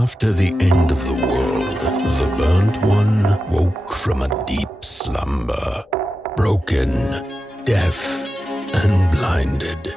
After the end of the world, the burnt one woke from a deep slumber, broken, deaf, and blinded.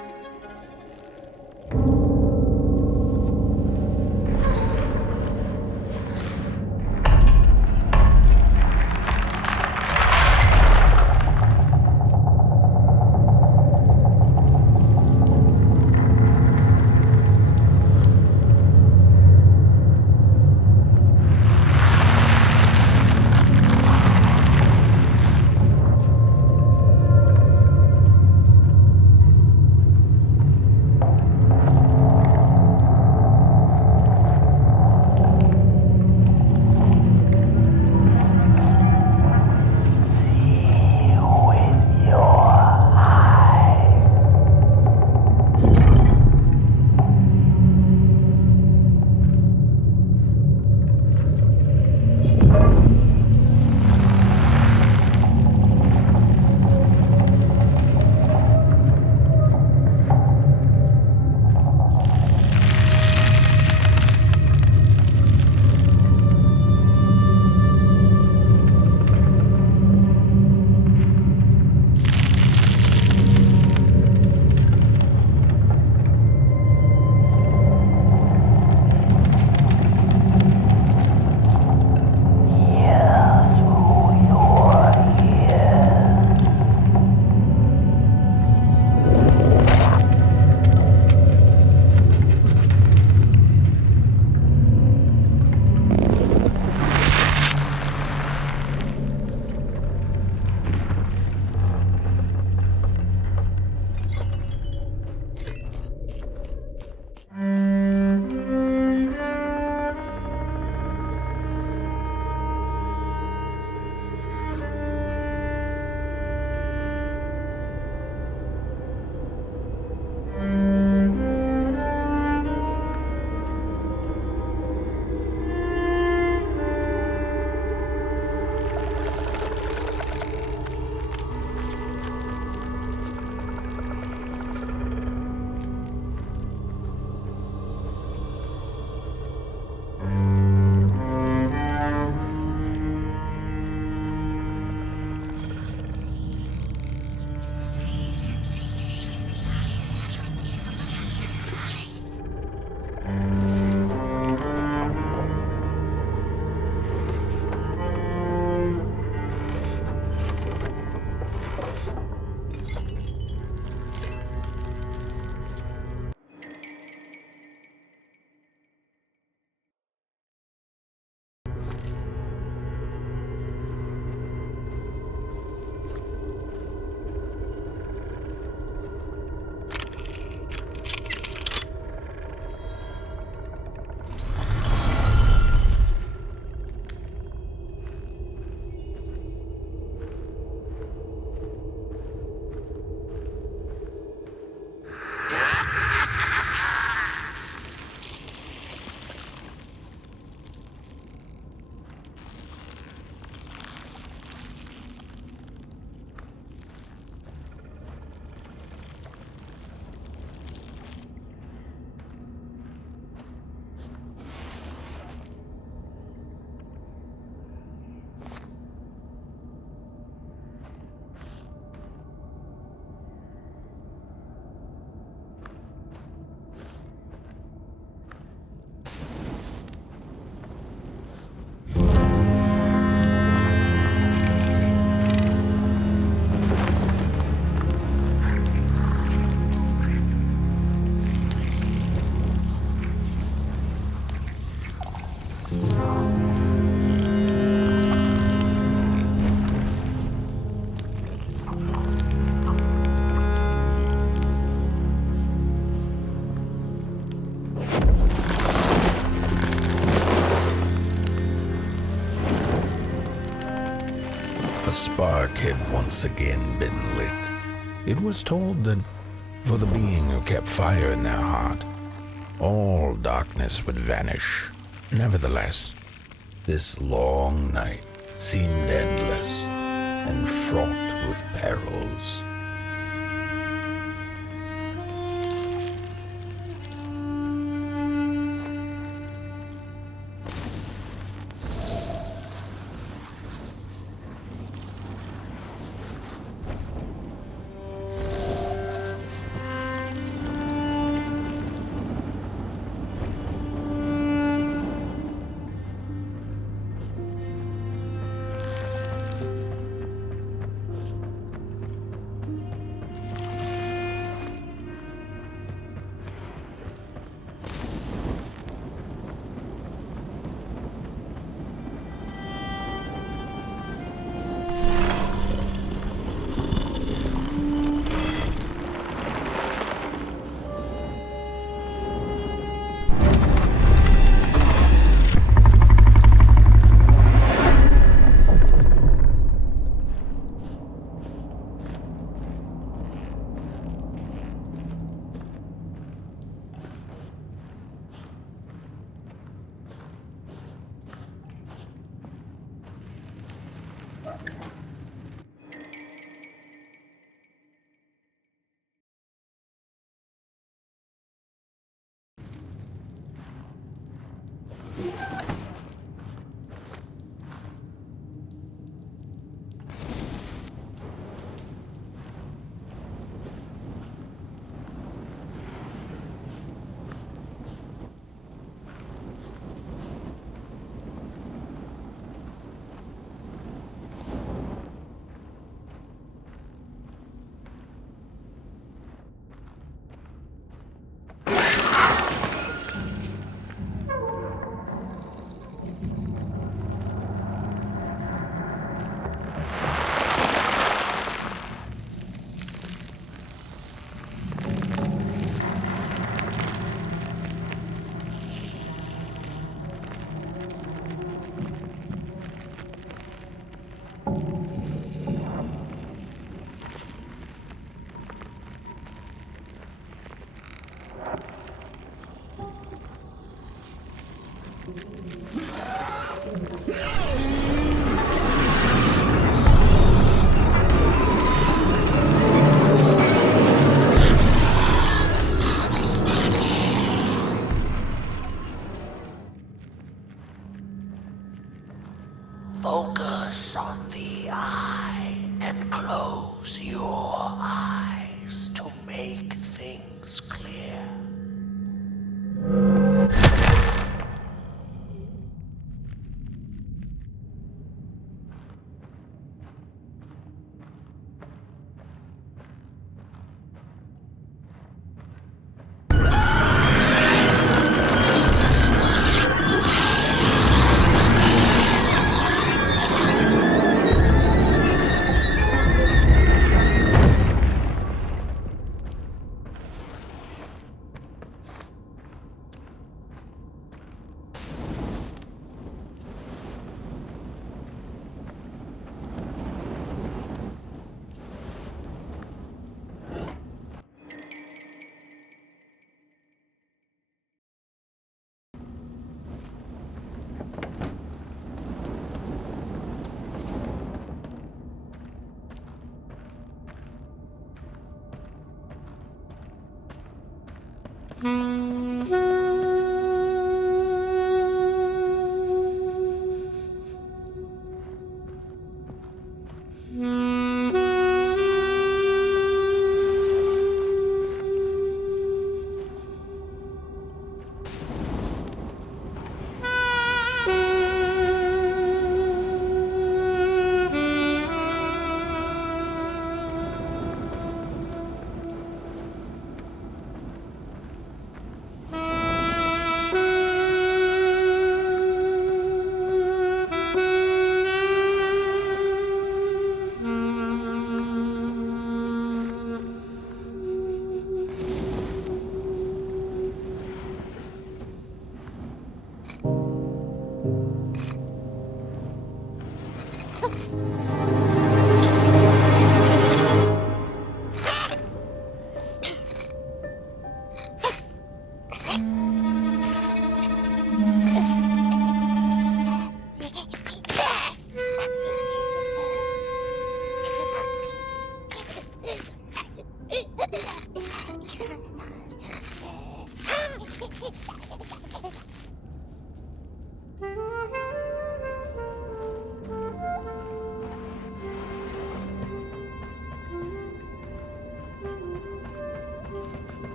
A spark had once again been lit. It was told that for the being who kept fire in their heart, all darkness would vanish. Nevertheless, this long night seemed endless and fraught with perils. Focus on the eye and close your eyes to make things clear.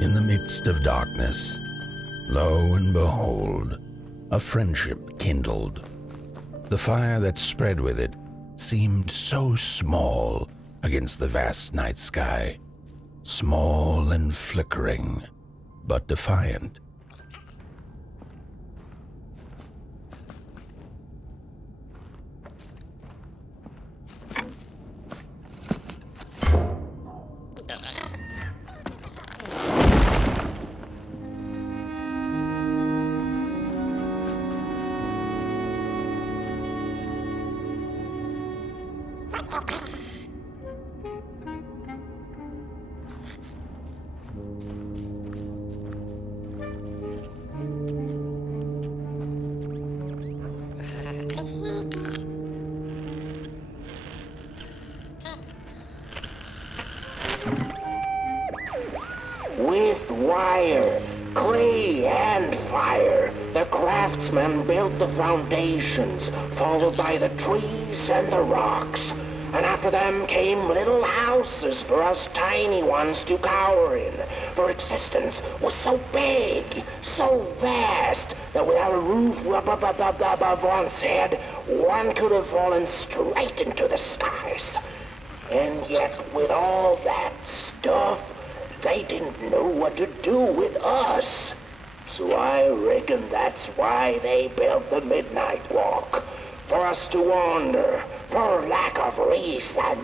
In the midst of darkness, lo and behold, a friendship kindled. The fire that spread with it seemed so small against the vast night sky, small and flickering, but defiant. With wire, clay, and fire, the craftsman built the foundations, followed by the trees and the rocks. And after them came little houses for us tiny ones to cower in. For existence was so big, so vast, that without a roof above one's head, one could have fallen straight into the skies. And yet, with all that stuff, they didn't know what to do with us. So I reckon that's why they built the Midnight Walk. For us to wander, for lack of reason.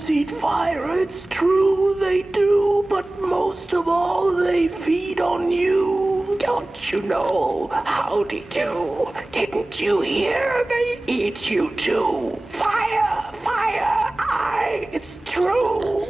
Fires eat fire, it's true they do, but most of all they feed on you. Don't you know? Howdy do. Didn't you hear? They eat you too. Fire, fire, aye, it's true.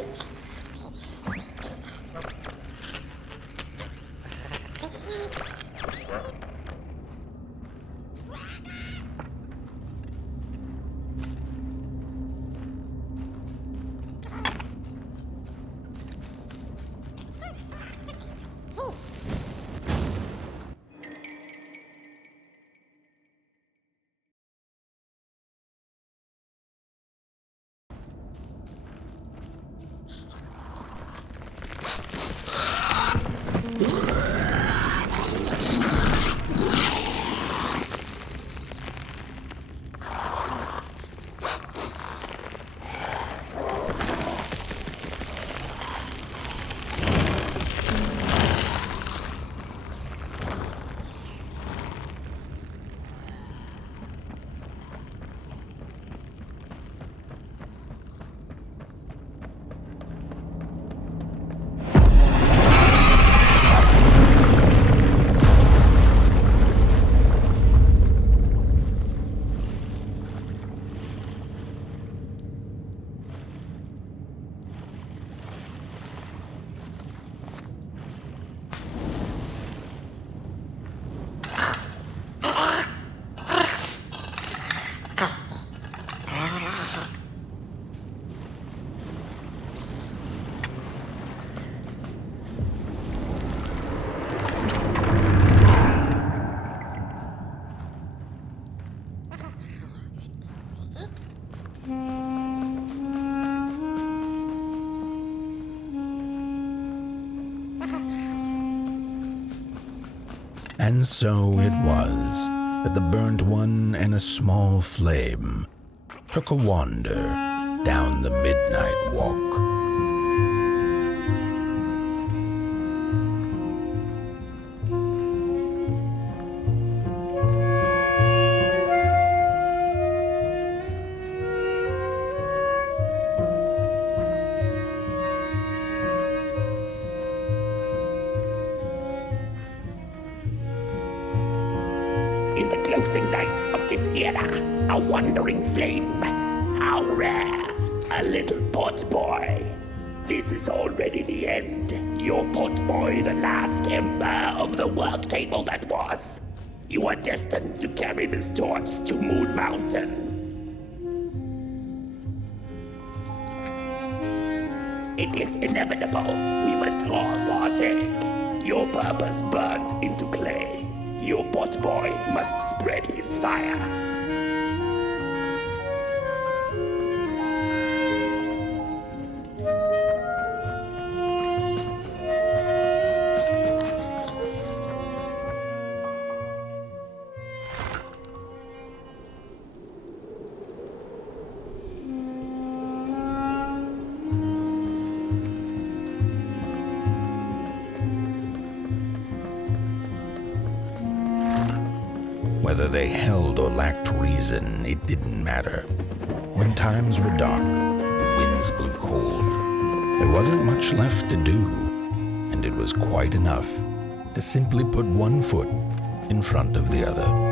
And so it was that the burnt one and a small flame took a wander down the midnight walk. In the closing nights of this era, a wandering flame. How rare, a little pot boy. This is already the end. Your pot boy, the last ember of the work table that was. You are destined to carry this torch to Moon Mountain. It is inevitable. We must all partake. Your purpose burnt into clay. Your pot boy must spread his fire. Whether they held or lacked reason, it didn't matter. When times were dark and winds blew cold, there wasn't much left to do, and it was quite enough to simply put one foot in front of the other.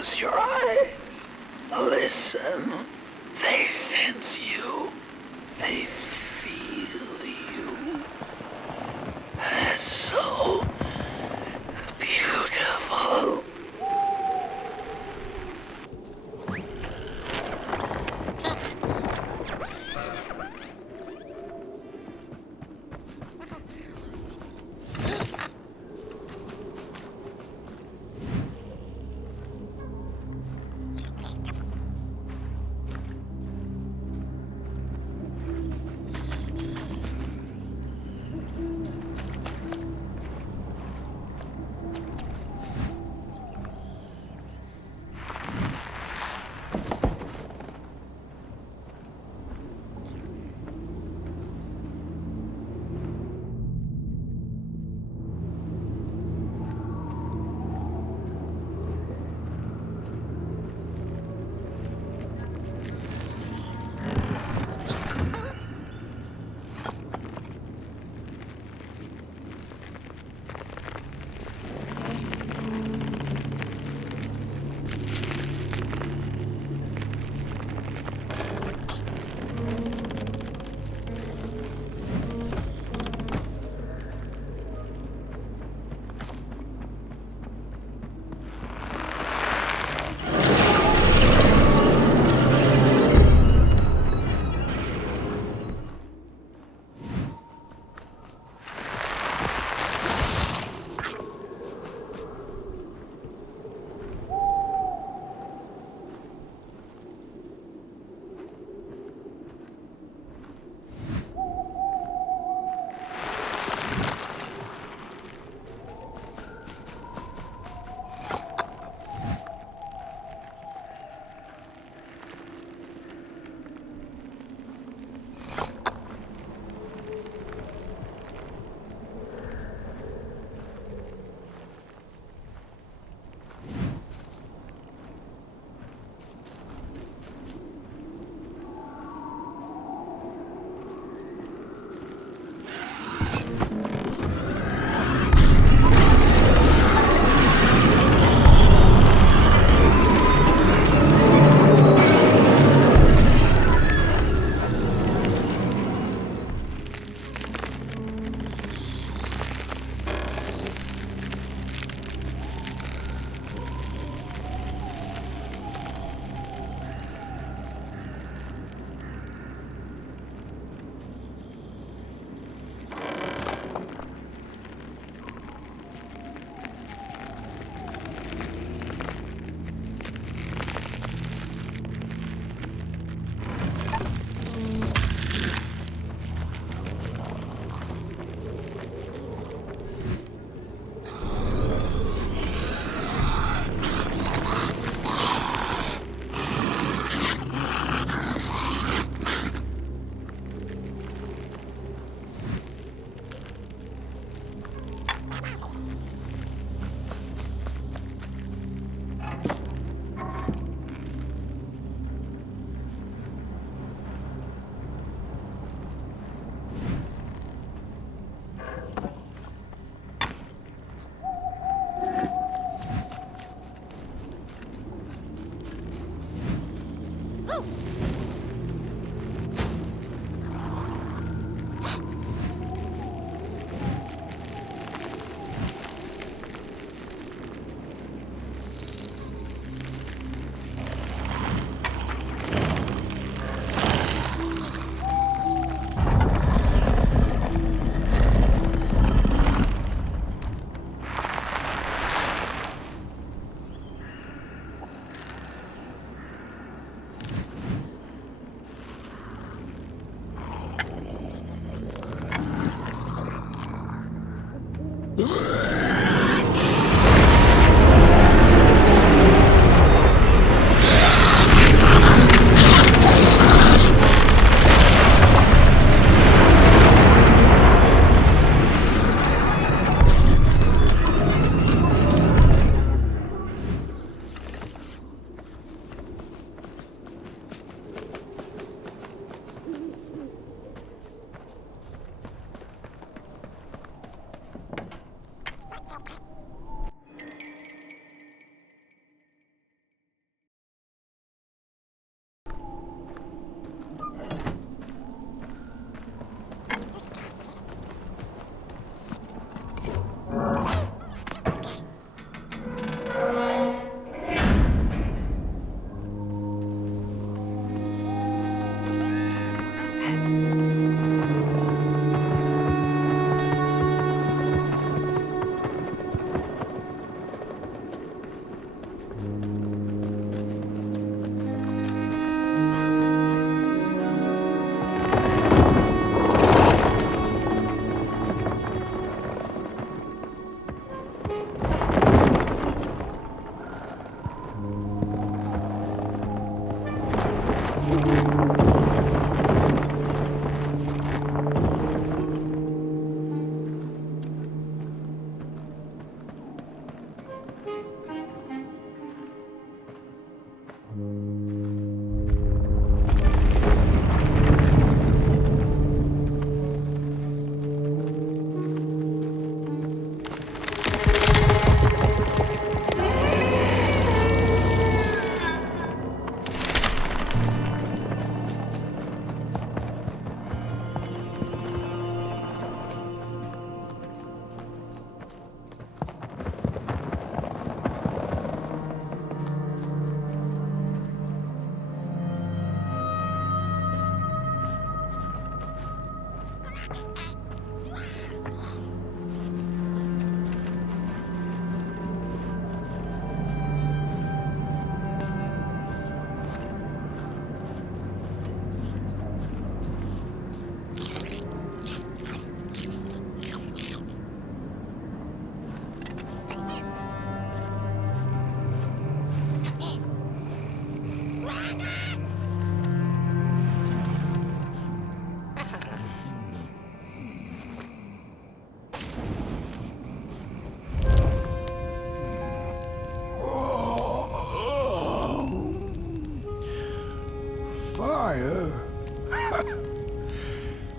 Close your eyes. Listen. They sense you. They feel you. That's so beautiful.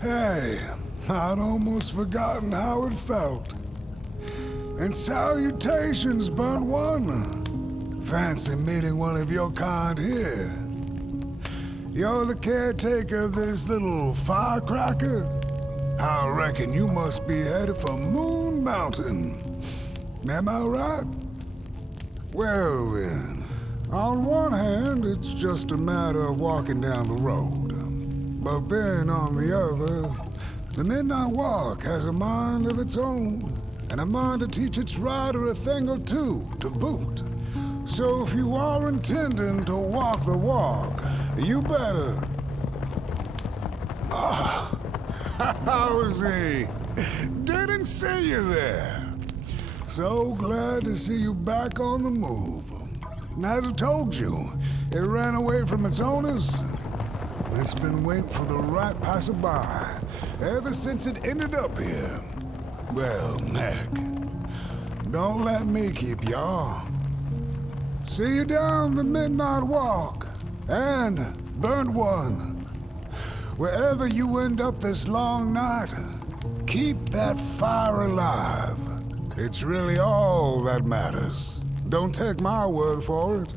Hey, I'd almost forgotten how it felt. And salutations, burnt one. Fancy meeting one of your kind here. You're the caretaker of this little firecracker? I reckon you must be headed for Moon Mountain. Am I right? Well then, on one hand, it's just a matter of walking down the road. But then on the other, the Midnight Walk has a mind of its own, and a mind to teach its rider a thing or two to boot. So if you are intending to walk the walk, you better... Ah, how was he? Didn't see you there. So glad to see you back on the move. And as I told you, it ran away from its owners. It's been waiting for the right passerby ever since it ended up here. Well, heck, don't let me keep y'all. See you down the Midnight Walk, and burnt one. Wherever you end up this long night, keep that fire alive. It's really all that matters. Don't take my word for it.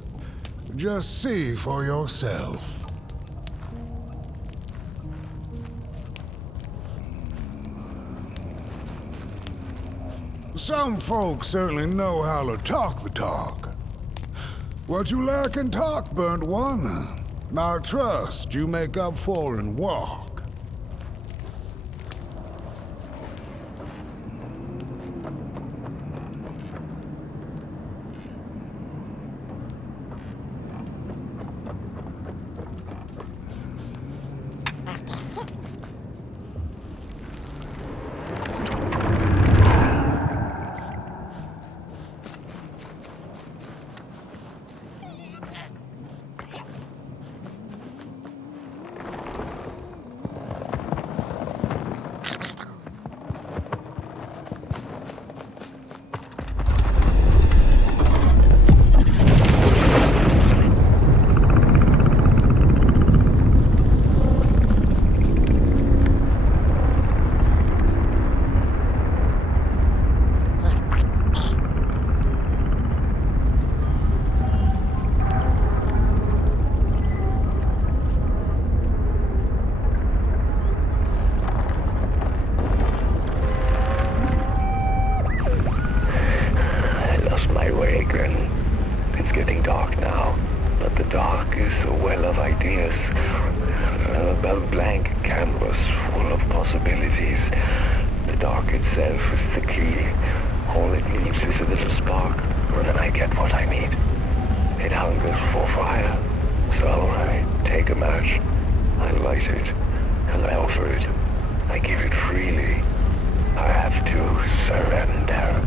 Just see for yourself. Some folks certainly know how to talk the talk. What you lack in talk, burnt one, I trust you make up for in walk. A blank canvas full of possibilities. The dark itself is the key. All it needs is a little spark, and then I get what I need. It hungers for fire. So I take a match, I light it, and I offer it. I give it freely. I have to surrender.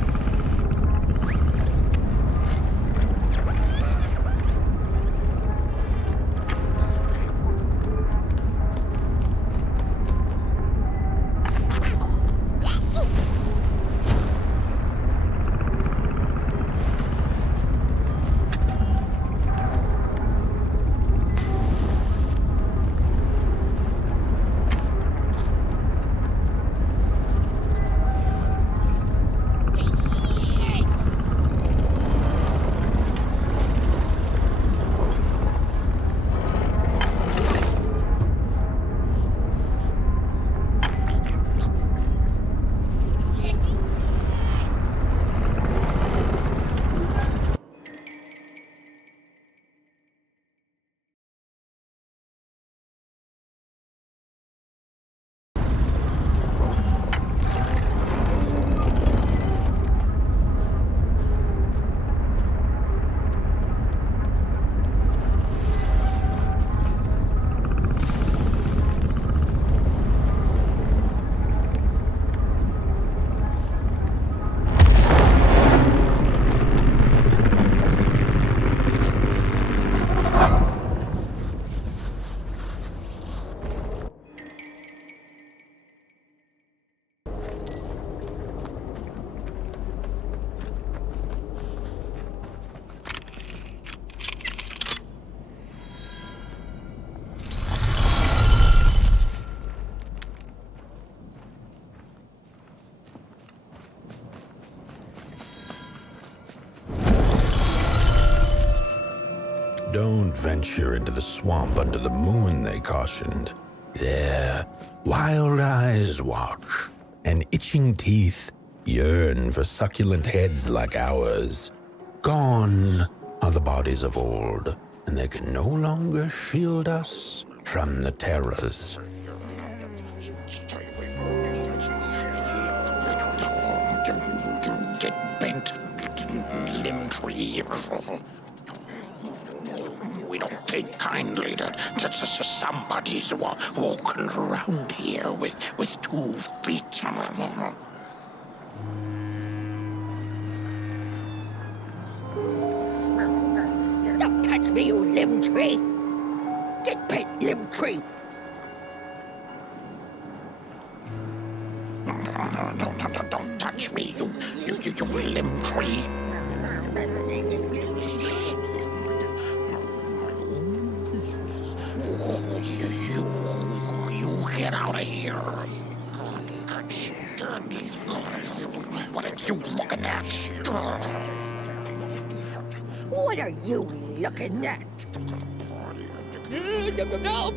Don't venture into the swamp under the moon, they cautioned. There, wild eyes watch, and itching teeth yearn for succulent heads like ours. Gone are the bodies of old, and they can no longer shield us from the terrors. Get bent, limb tree. We don't take kindly to somebody's walking around here with 2 feet. Don't touch me, you limb tree. Get bent, limb tree. No, don't touch me, you limb tree. You get out of here. What are you looking at? What are you looking at? No.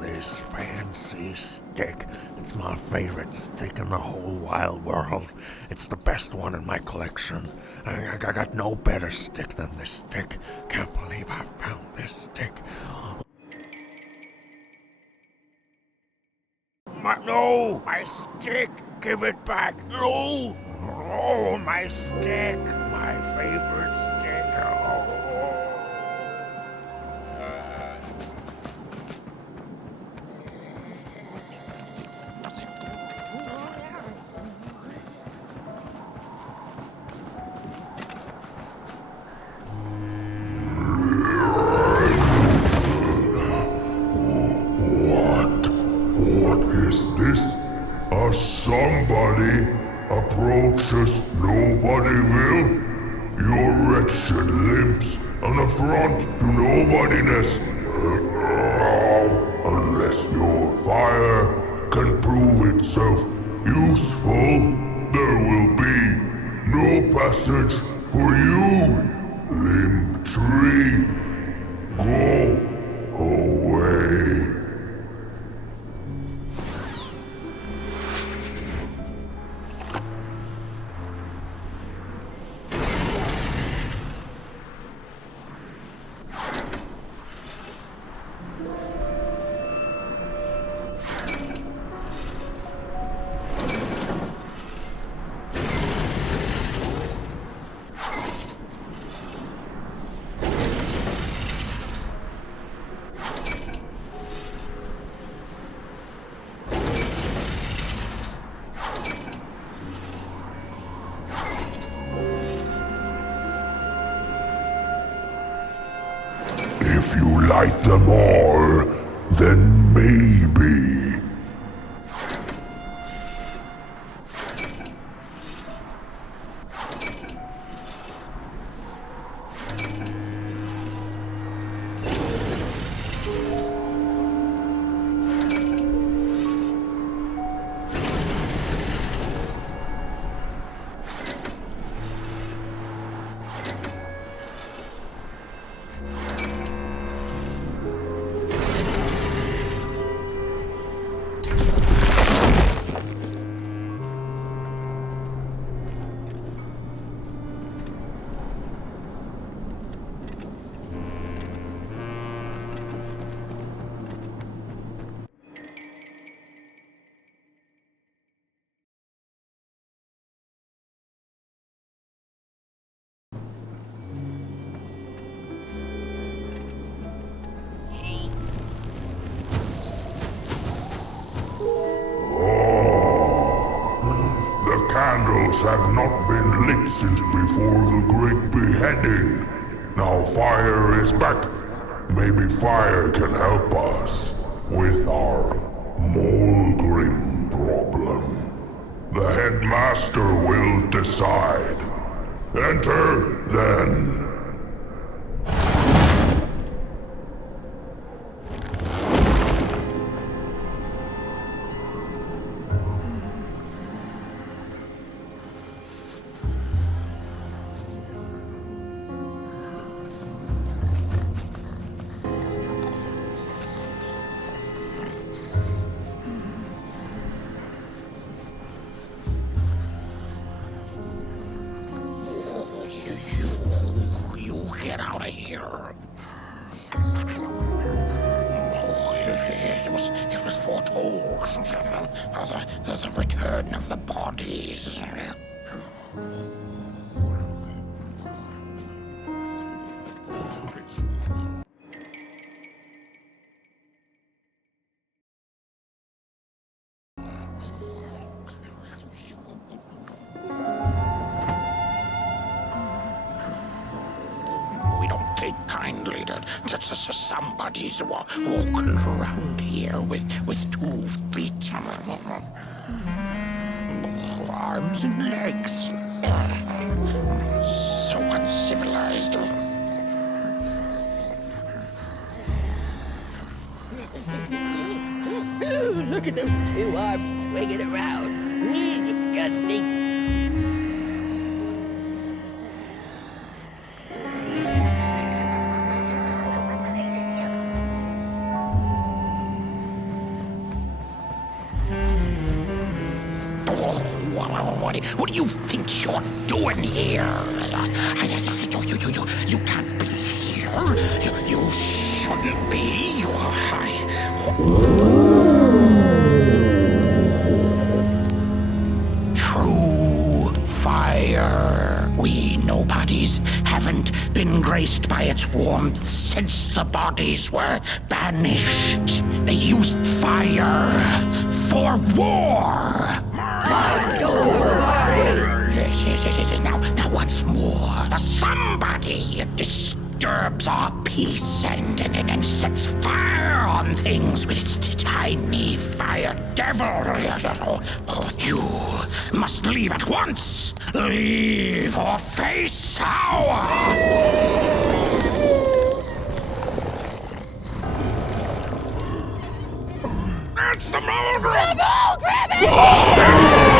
This fancy stick. It's my favorite stick in the whole wild world. It's the best one in my collection. I got no better stick than this stick. Can't believe I found this stick. My stick! Give it back! No! Oh, my stick! My favorite stick! Oh. Somebody approaches nobody will. Your wretched limbs an affront to nobodiness. Unless your fire can prove itself useful, there will be no passage for you, limb tree. Go away. If you light them all, then maybe. Candles have not been lit since before the great beheading. Now fire is back. Maybe fire can help us with our molgrim problem. The headmaster will decide. Enter, then. Get out of here. It was foretold. The return of the bodies. Take kindly to somebody's walking around here with 2 feet, arms and legs, so uncivilized. Look at those 2 arms swinging around. Disgusting. What do you think you're doing here? You can't be here. You shouldn't be. True fire. We nobodies haven't been graced by its warmth since the bodies were banished. They used fire for war. Yes. Now once more, somebody disturbs our peace and sets fire on things with its tiny fire devil. You must leave at once. Leave or face our... It's the molgrim! The molgrim!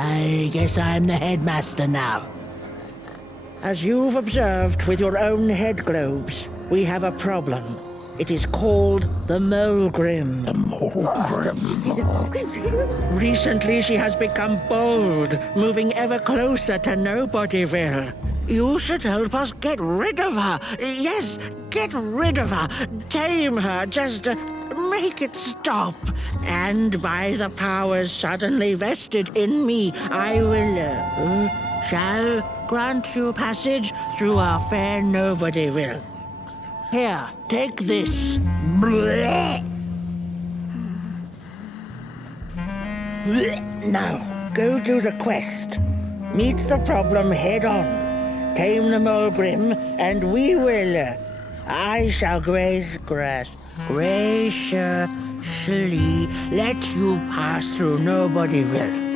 I guess I'm the headmaster now. As you've observed with your own head globes, we have a problem. It is called the molgrim. Recently, she has become bold, moving ever closer to Nobodyville. You should help us get rid of her. Yes, get rid of her. Tame her. Just make it stop. And by the powers suddenly vested in me, I will, shall grant you passage through our fair Nobodyville. Here, take this. Blech. Now, go do the quest. Meet the problem head on. Tame the molgrim, and we will. I shall graciously let you pass through Nobodyville.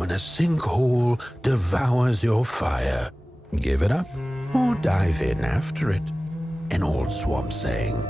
When a sinkhole devours your fire, give it up or dive in after it. An old swamp saying.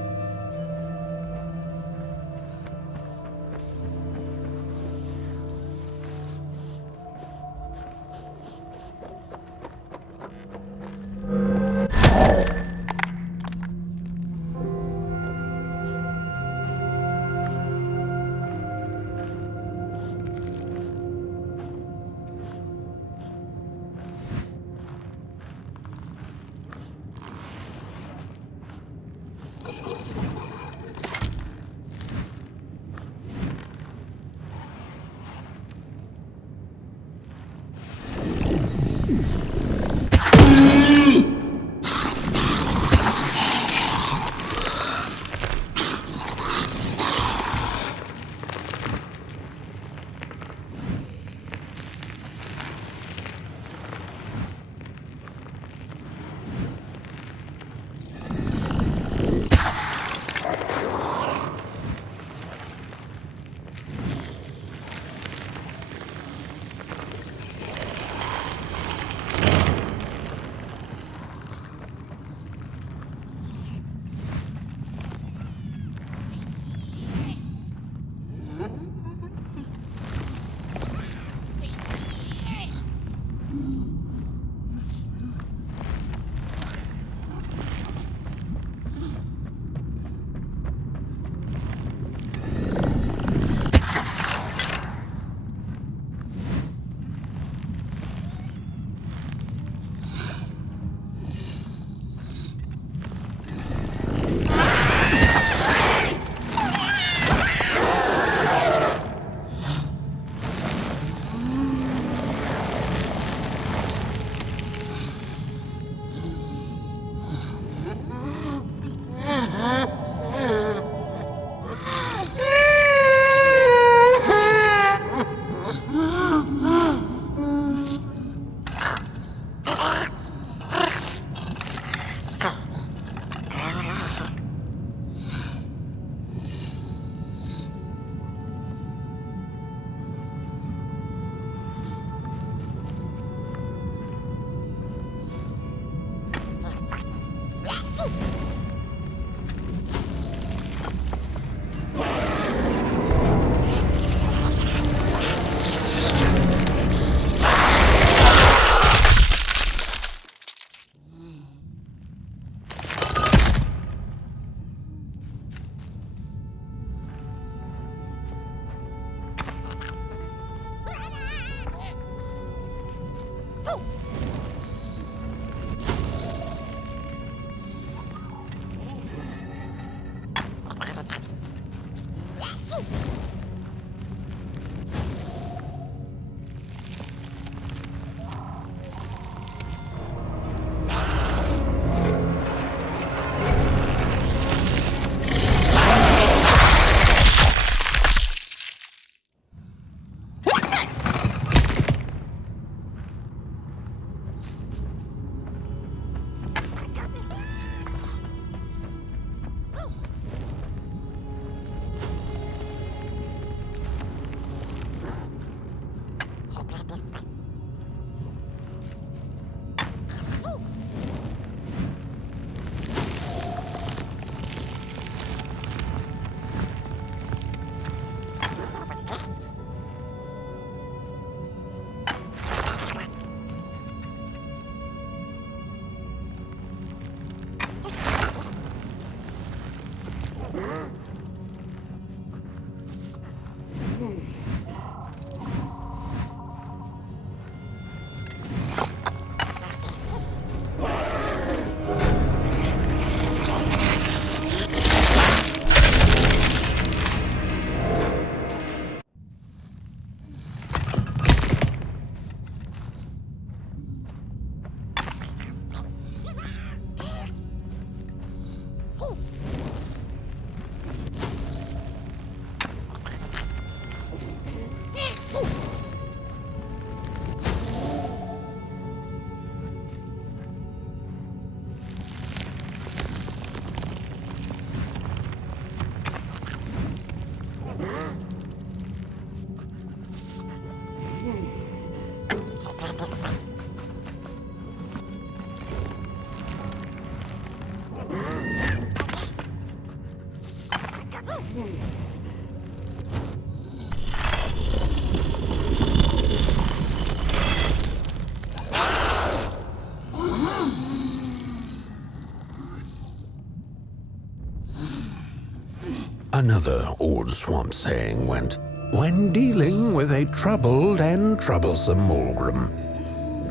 Another old swamp saying went, when dealing with a troubled and troublesome molgrim,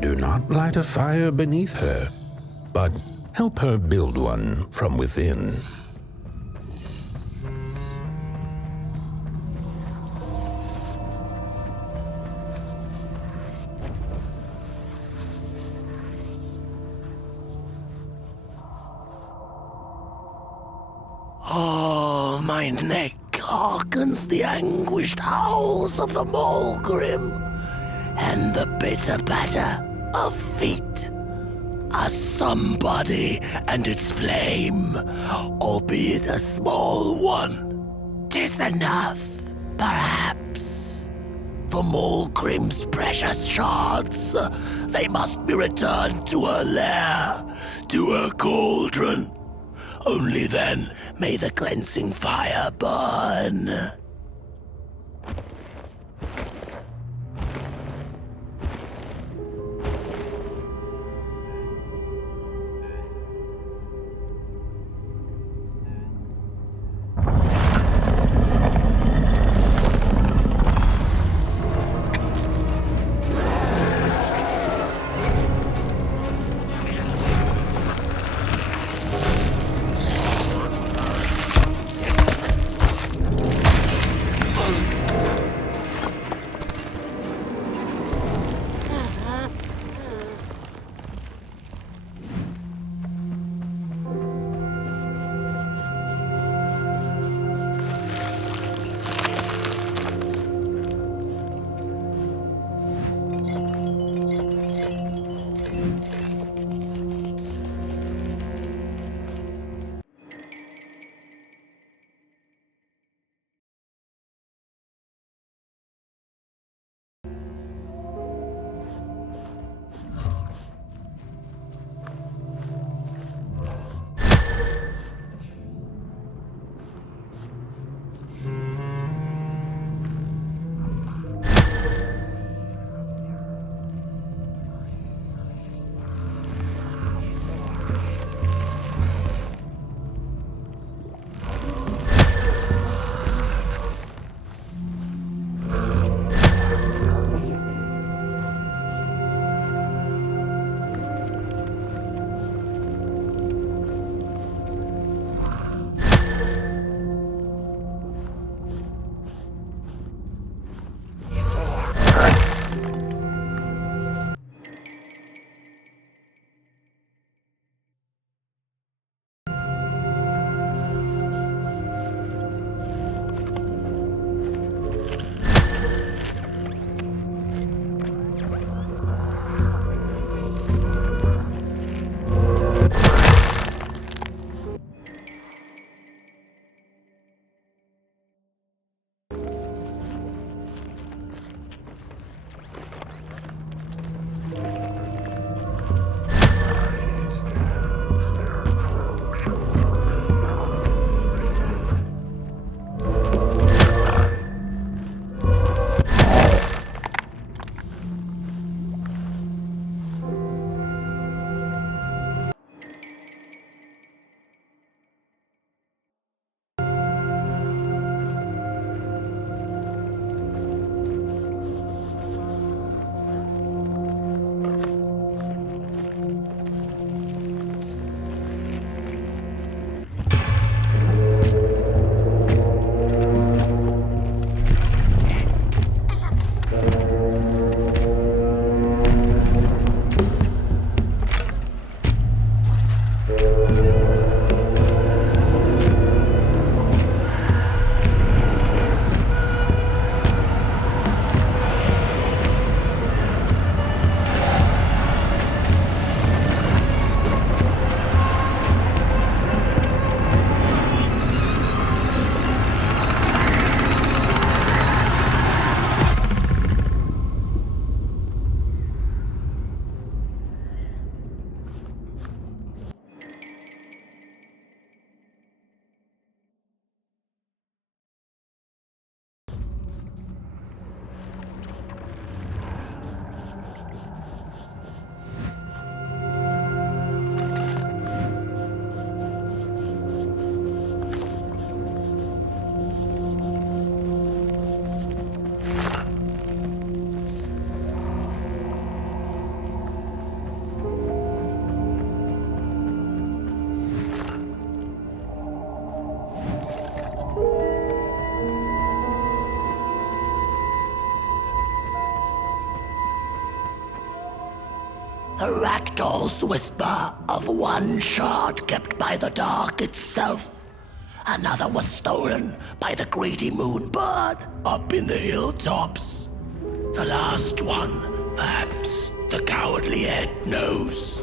do not light a fire beneath her, but help her build one from within. Oh, my neck hearkens the anguished howls of the molgrim, and the bitter patter of feet. A somebody and its flame, albeit a small one. 'Tis enough, perhaps. The molgrim's precious shards, they must be returned to her lair, to her cauldron. Only then may the cleansing fire burn. A ragdoll's whisper of one shard kept by the dark itself. Another was stolen by the greedy moonbird up in the hilltops. The last one, perhaps the cowardly head knows.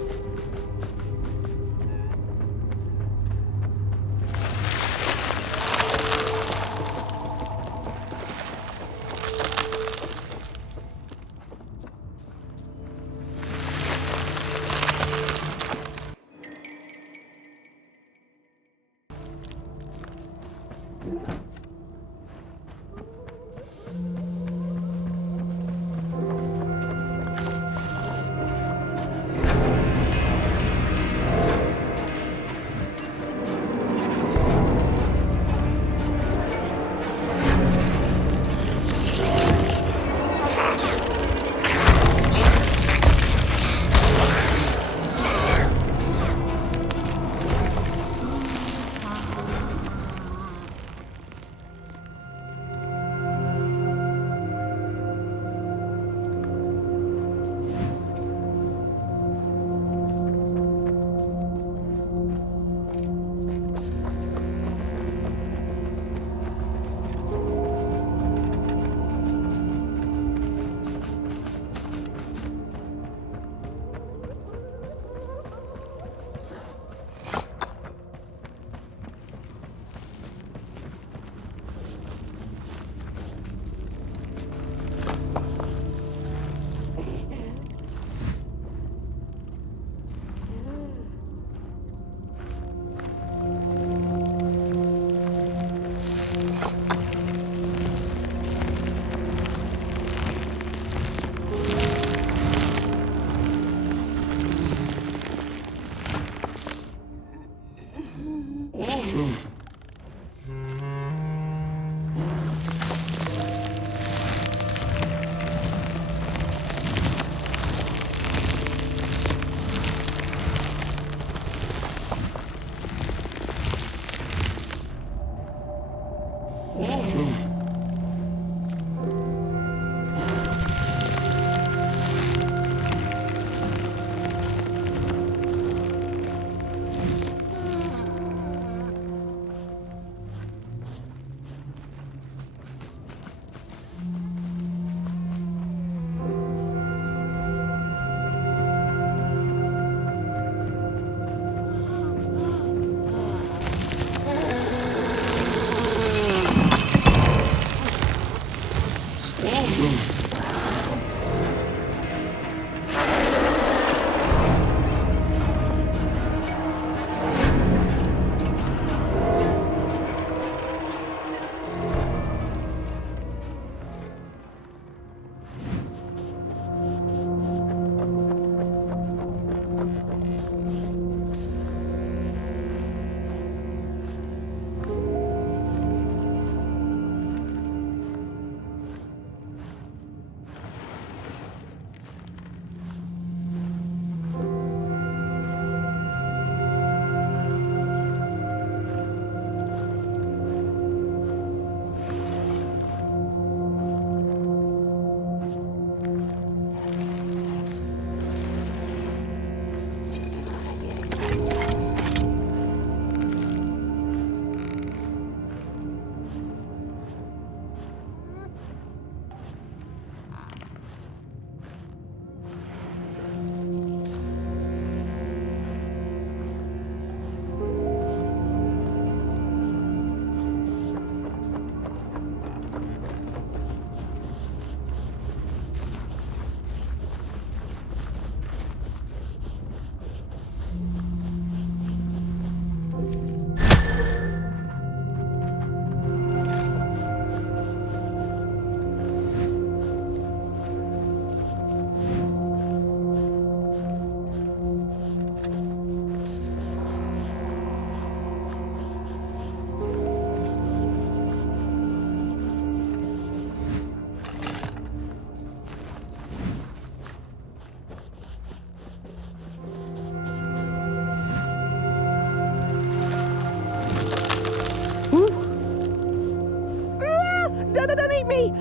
don't eat me!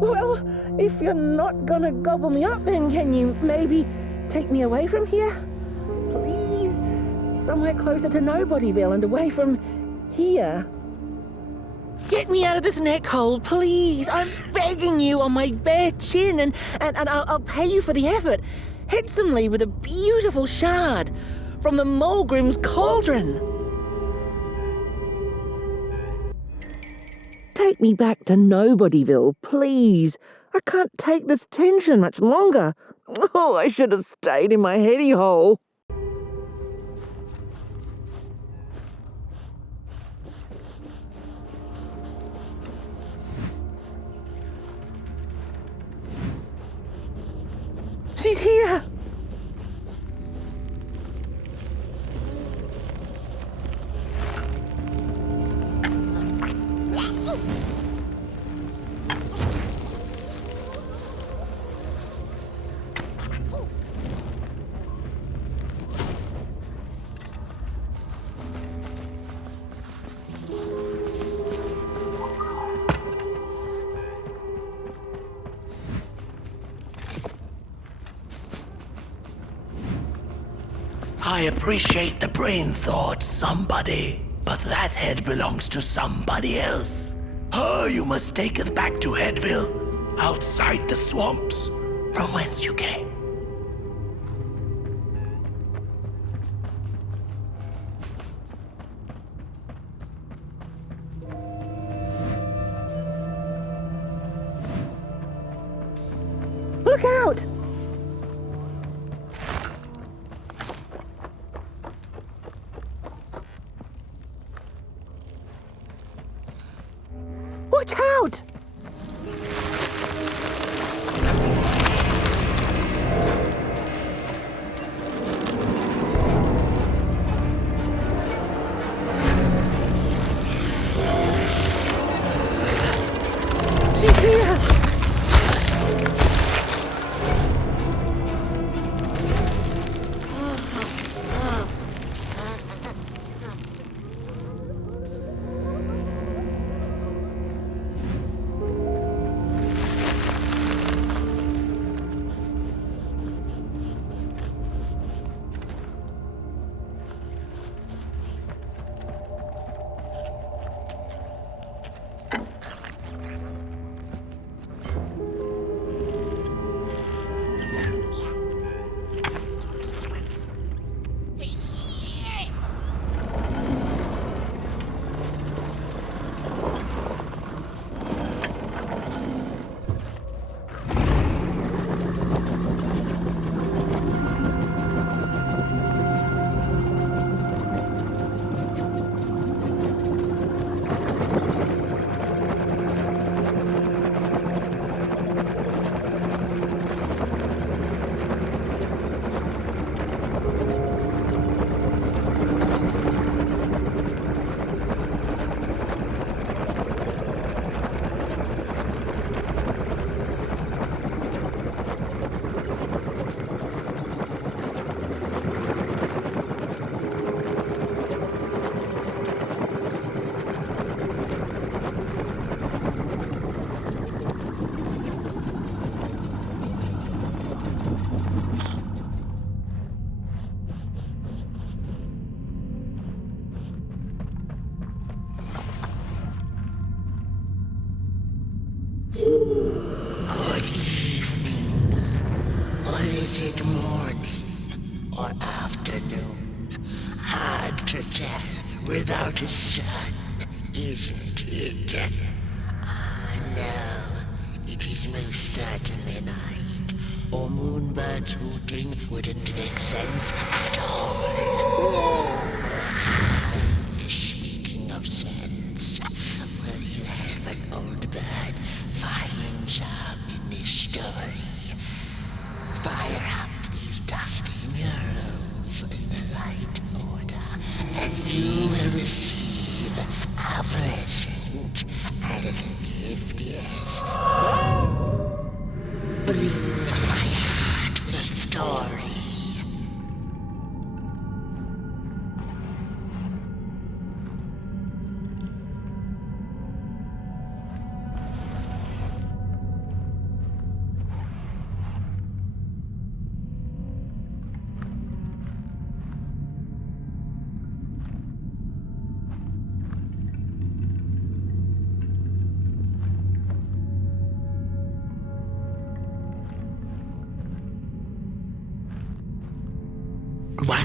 Well, if you're not gonna gobble me up, then can you maybe take me away from here? Please? Somewhere closer to Nobodyville and away from here. Get me out of this neck hole, please. I'm begging you on my bare chin, and I'll pay you for the effort. Handsomely with a beautiful shard from the molgrim's cauldron. Take me back to Nobodyville, please. I can't take this tension much longer. Oh, I should have stayed in my heady hole. She's here! I appreciate the brain thought, somebody, but that head belongs to somebody else. Oh, you must take us back to Headville, outside the swamps, from whence you came. Look out! Watch out! She's here! Good evening. Or is it morning or afternoon? Hard to tell without a sun, isn't it? No, it is most certainly night. Or moonbirds hooting wouldn't make sense at all. Speaking of sense, will you help an old bird find some in this story? Fire up these dusty murals in the right order, and you will receive a present, a little gift, yes. Bring the fire to the story.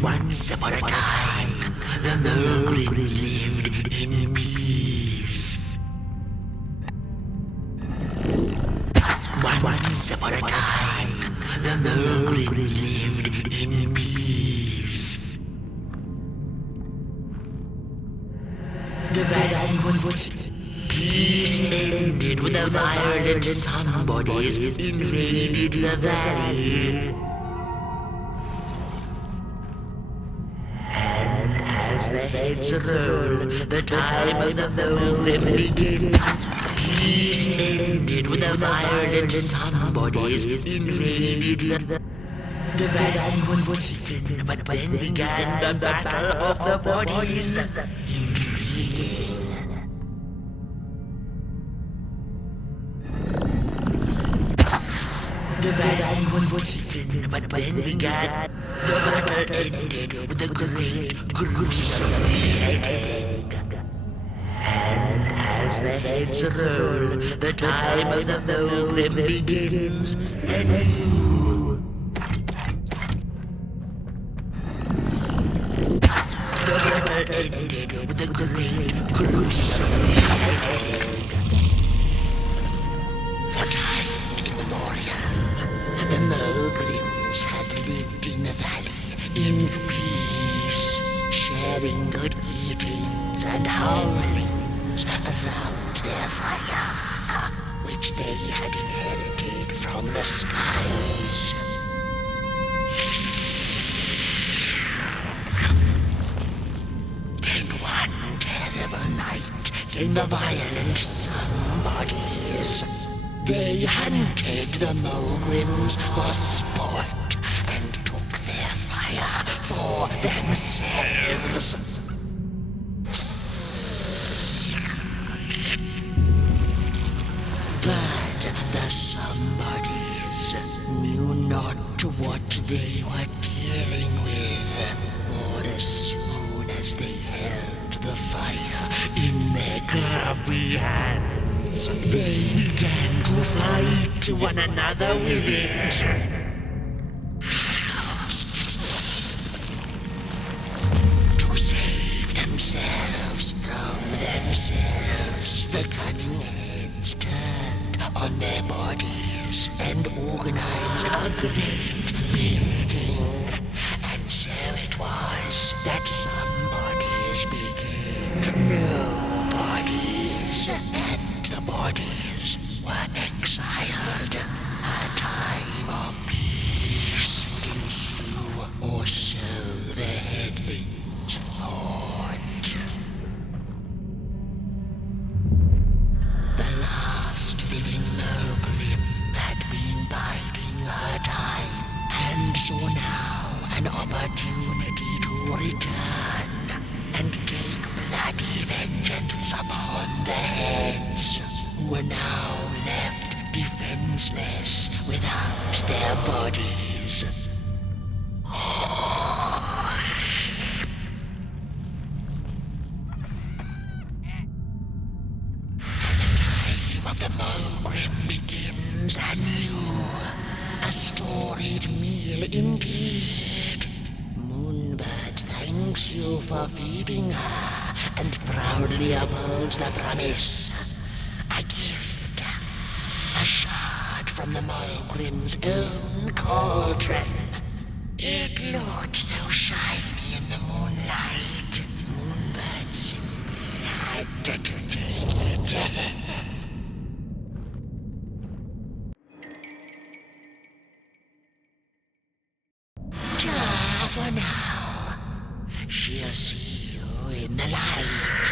Once upon a time, the molgrims lived in peace. Once upon a time, the molgrims lived in peace. The valley was taken. Peace ended when the violent somebodies invaded the valley. And as the heads roll, the time of the molgrim begins. Peace ended when the violent somebodies invaded the valley was taken, but then began the battle of the bodies. Intriguing. The valley was taken, but then began. The battle ended with a great, gruesome beheading. And as the heads roll, the time of the molgrim begins anew. The battle ended with a great, gruesome beheading. For time immemorial, the molgrims had lived in the valley in peace, sharing good eatings and howlings around their fire, which they had inherited from the skies. Then one terrible night came the violent somebodies. They hunted the molgrims for sport and took their fire for themselves. But the somebodies knew not what they were dealing with, for as soon as they held the fire in their grubby hands, they began to fight one another with it. To save themselves from themselves, the cunning heads turned on their bodies and organized a great building. And so it was that somebodies became nobodies, and the bodies were exiled. A time of peace would ensue, or so the headlings thought. The last living molgrim had been biding her time, and saw now an opportunity to return and take bloody vengeance upon the heads, who were now left defenseless without their bodies. The time of the molgrim begins anew. A storied meal indeed. Moonbird thanks you for feeding her and proudly upholds the promise. A gift. A shard from the molgrim's own cauldron. It looked so shiny in the moonlight. Moonbird simply had to take it. For now, she'll see you in the light.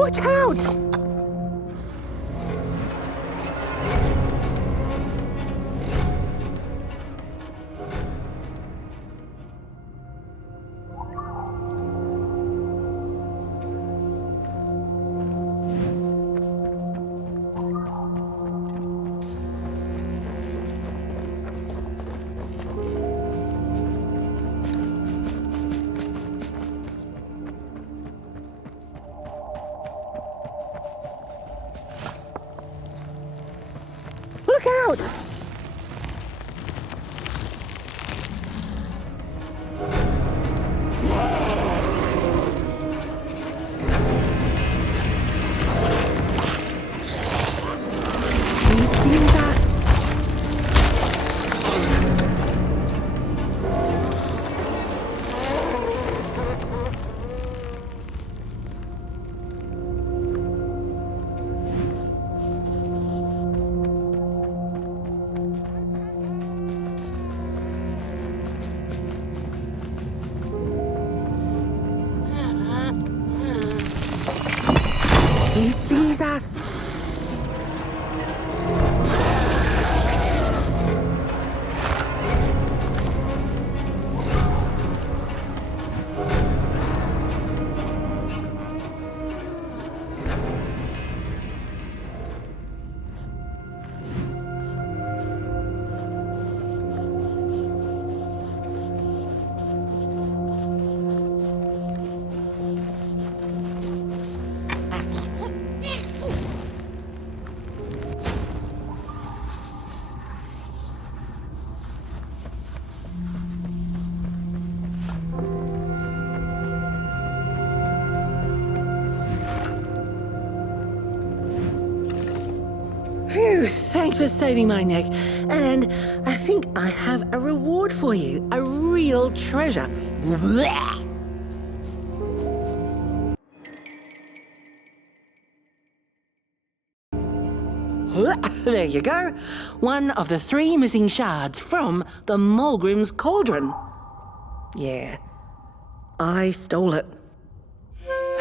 Watch out! Look out! He sees us. He sees us. Phew, thanks for saving my neck. And I think I have a reward for you. A real treasure. Blech. There you go. One of the 3 missing shards from the Molgrim's cauldron. Yeah, I stole it.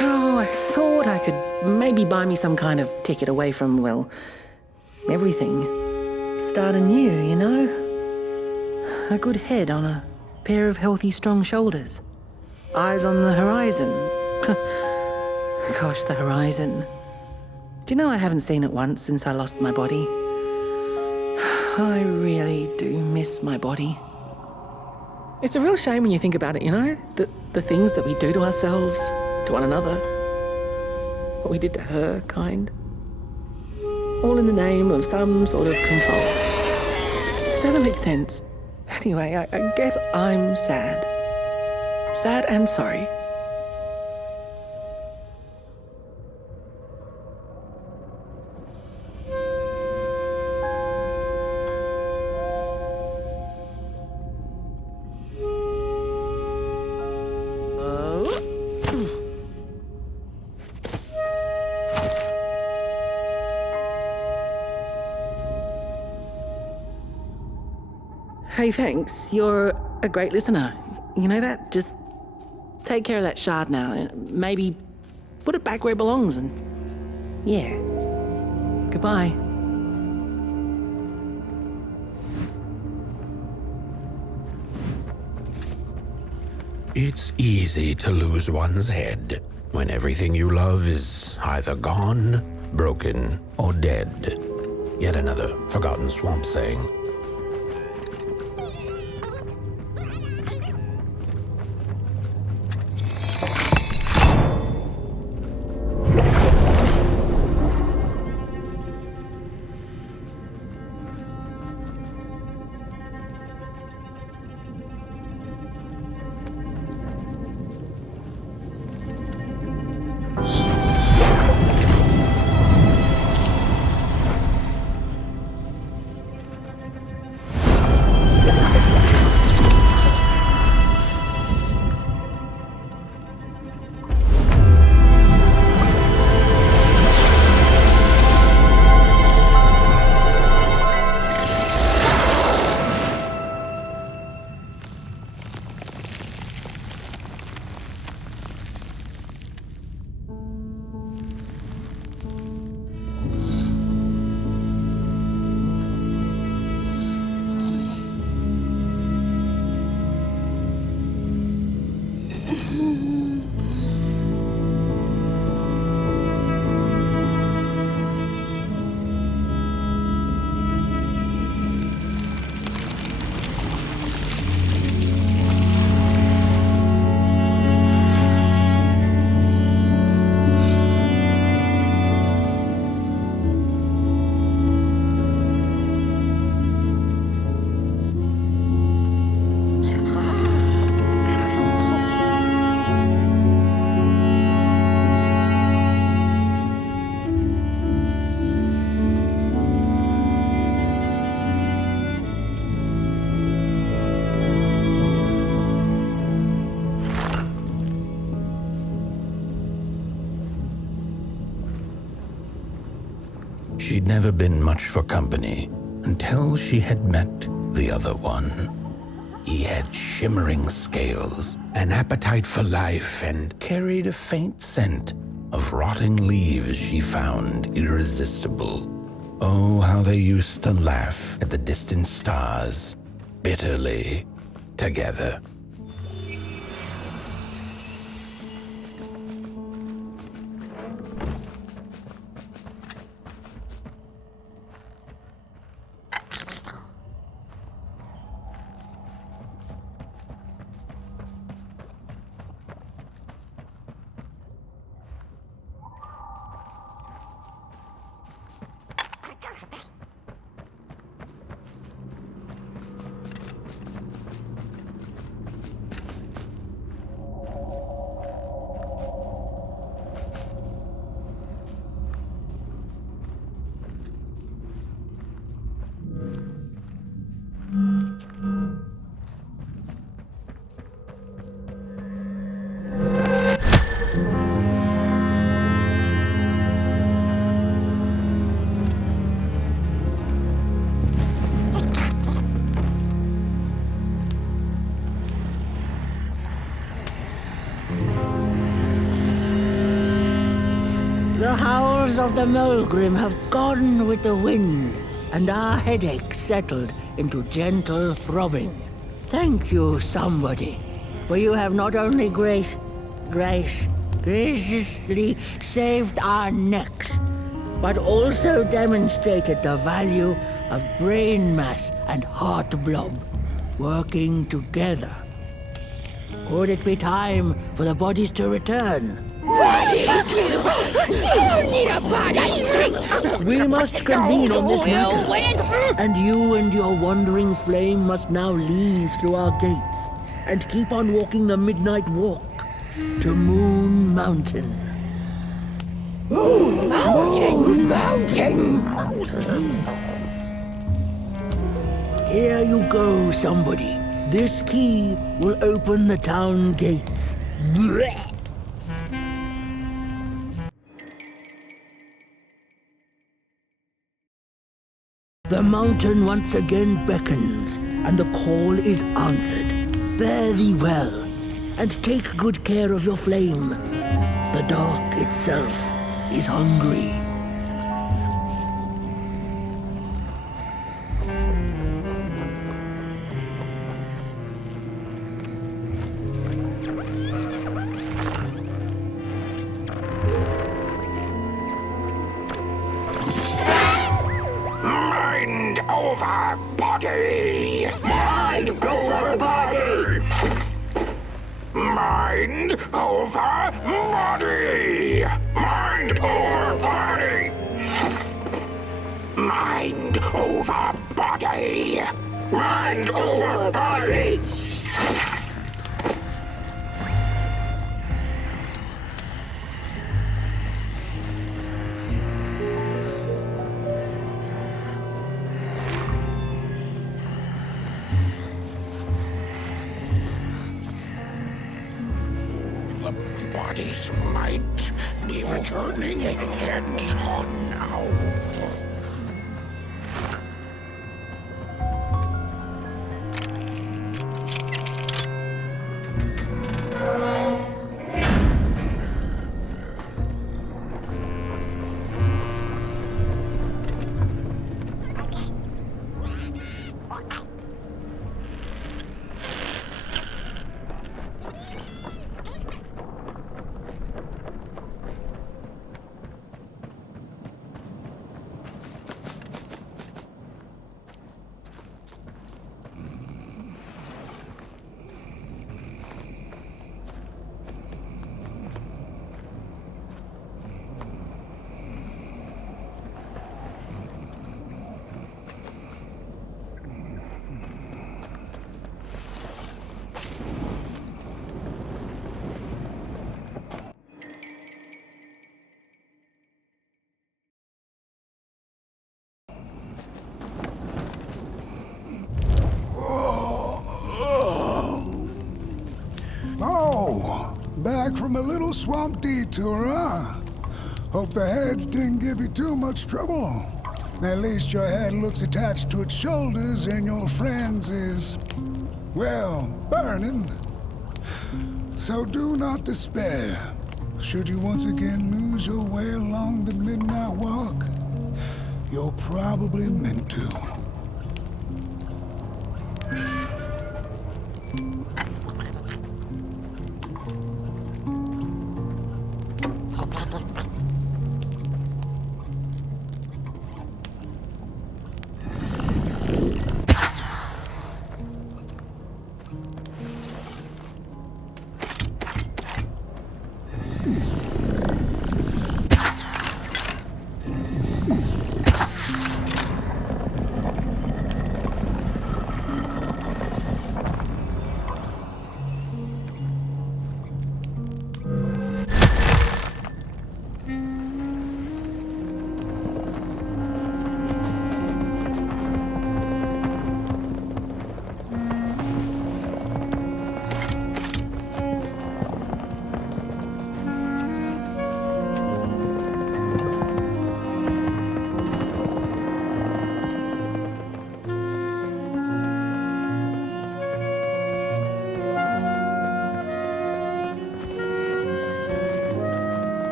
Oh, I thought I could maybe buy me some kind of ticket away from, well, everything. Start anew, you know? A good head on a pair of healthy, strong shoulders. Eyes on the horizon. Gosh, the horizon. Do you know I haven't seen it once since I lost my body? I really do miss my body. It's a real shame when you think about it, you know? The things that we do to ourselves, to one another. What we did to her, kind. All in the name of some sort of control. It doesn't make sense. Anyway, I guess I'm sad. Sad and sorry. Hey, thanks. You're a great listener. You know that? Just take care of that shard now. And maybe put it back where it belongs and... yeah. Goodbye. It's easy to lose one's head when everything you love is either gone, broken, or dead. Yet another forgotten swamp saying. she'd never been much for company until she had met the other one. He had shimmering scales, an appetite for life, and carried a faint scent of rotting leaves she found irresistible. Oh, how they used to laugh at the distant stars, bitterly, together. The howls of the molgrim have gone with the wind, and our headaches settled into gentle throbbing. Thank you, somebody, for you have not only graciously saved our necks, but also demonstrated the value of brain mass and heart blob working together. Could it be time for the bodies to return? We must convene on this matter, and you and your wandering flame must now leave through our gates and keep on walking the midnight walk to Moon Mountain. Moon Mountain! Here you go, somebody. This key will open the town gates. The mountain once again beckons, and the call is answered. Fare thee well, and take good care of your flame. The dark itself is hungry. Mind over body! Mind over body! Mind over body! Mind over body! Mind over body! Mind over body! The bodies might be returning heads on now. Back from a little swamp detour, huh? Hope the heads didn't give you too much trouble. At least your head looks attached to its shoulders and your friend's is, well, burning. So do not despair. Should you once again lose your way along the midnight walk, you're probably meant to.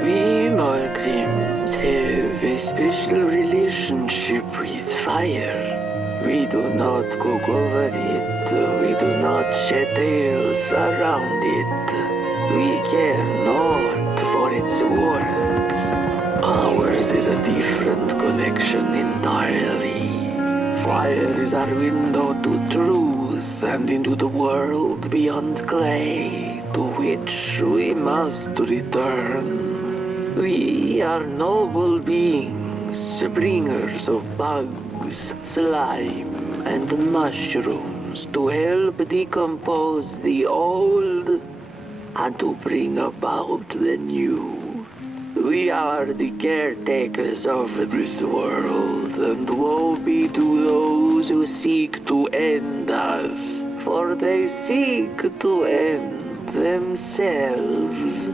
We molgrims have a special relationship with fire. We do not cook over it. We do not shed tales around it. We care not for its warmth. Ours is a different connection entirely. Fire is our window to truth and into the world beyond clay, to which we must return. We are noble beings, bringers of bugs, slime, and mushrooms to help decompose the old and to bring about the new. We are the caretakers of this world, and woe be to those who seek to end us, for they seek to end themselves.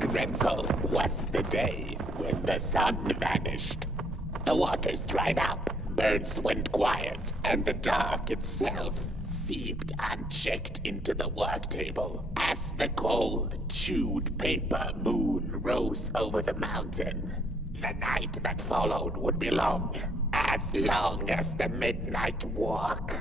Dreadful was the day when the sun vanished. The waters dried up, birds went quiet, and the dark itself seeped unchecked into the work table as the cold, chewed paper moon rose over the mountain. The night that followed would be long as the midnight walk.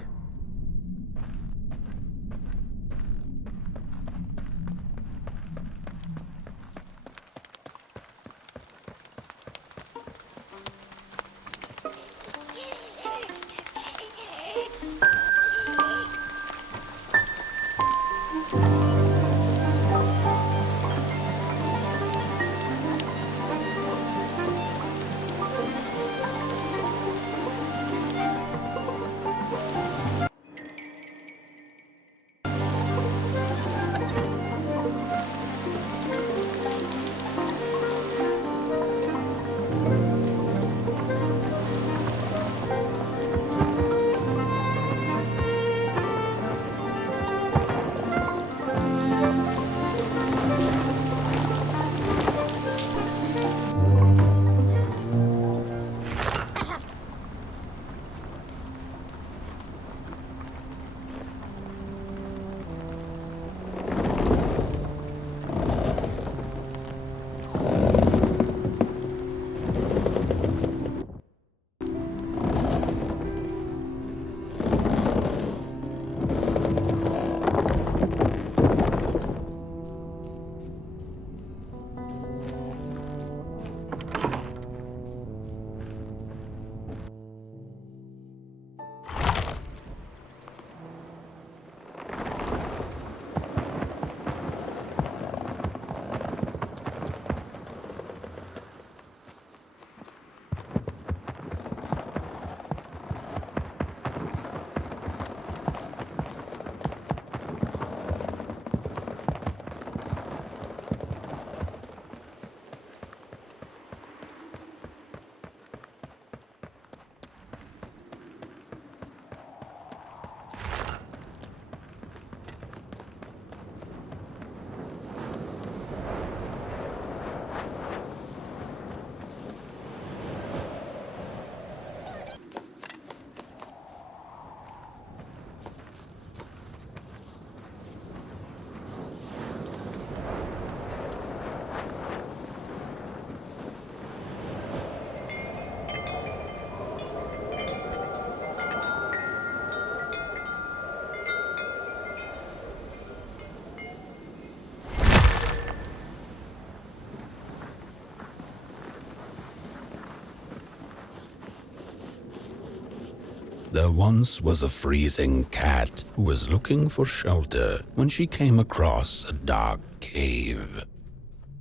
There once was a freezing cat who was looking for shelter when she came across a dark cave.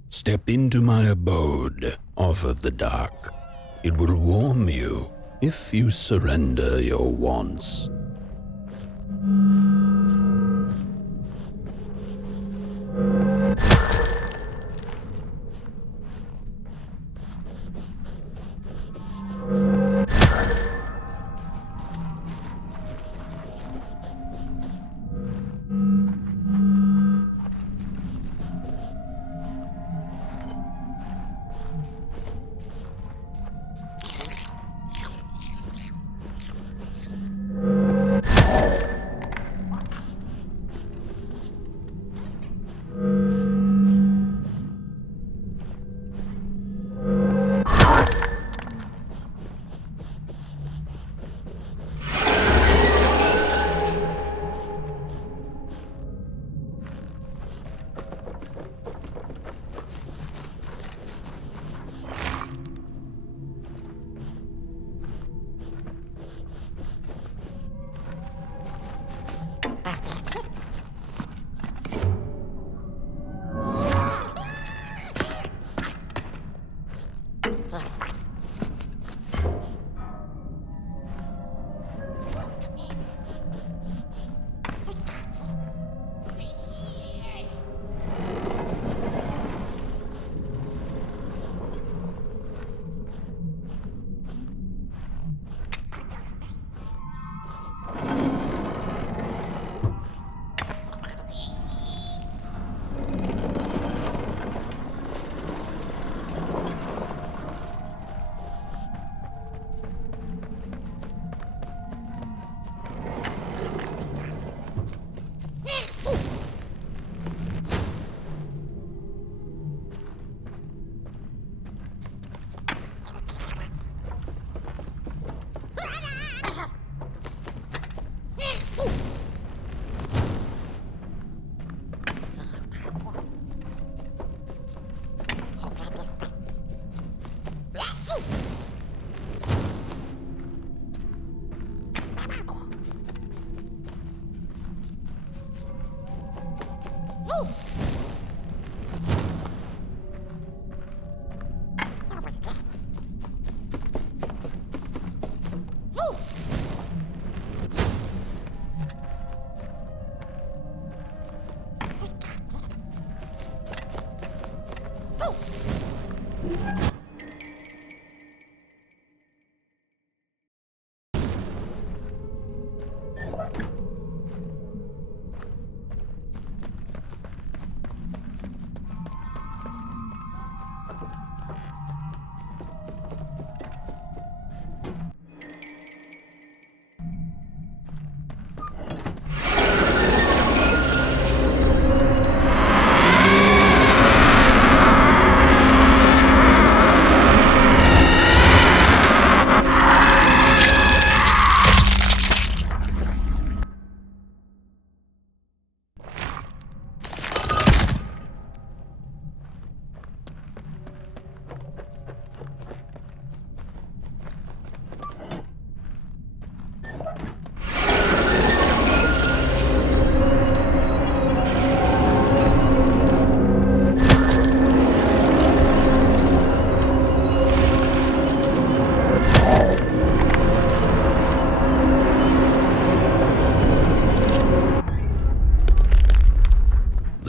"Step into my abode," offered the dark. "It will warm you if you surrender your wants."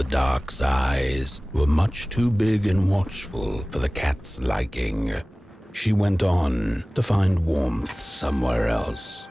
Dark's eyes were much too big and watchful for the cat's liking. She went on to find warmth somewhere else.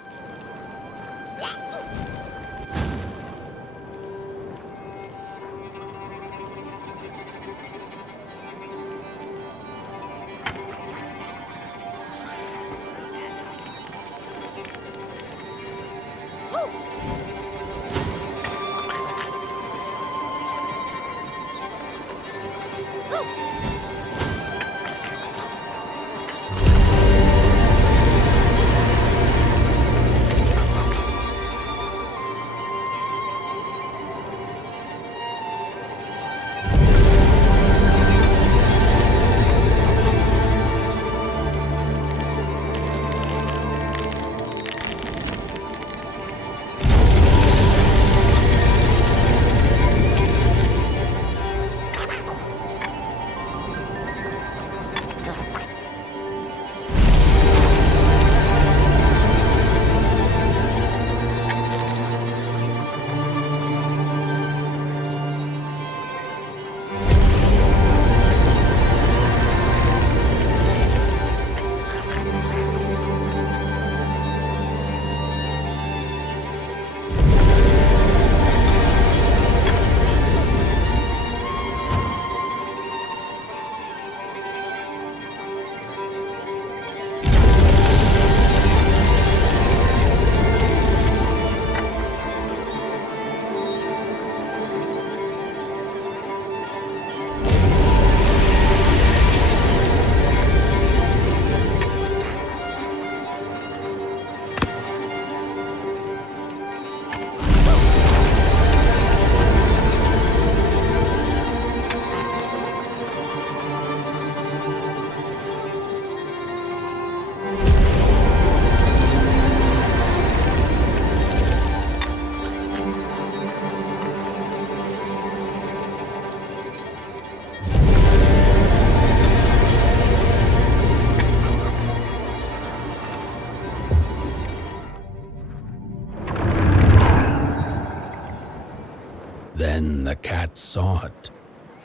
Then the cat saw it.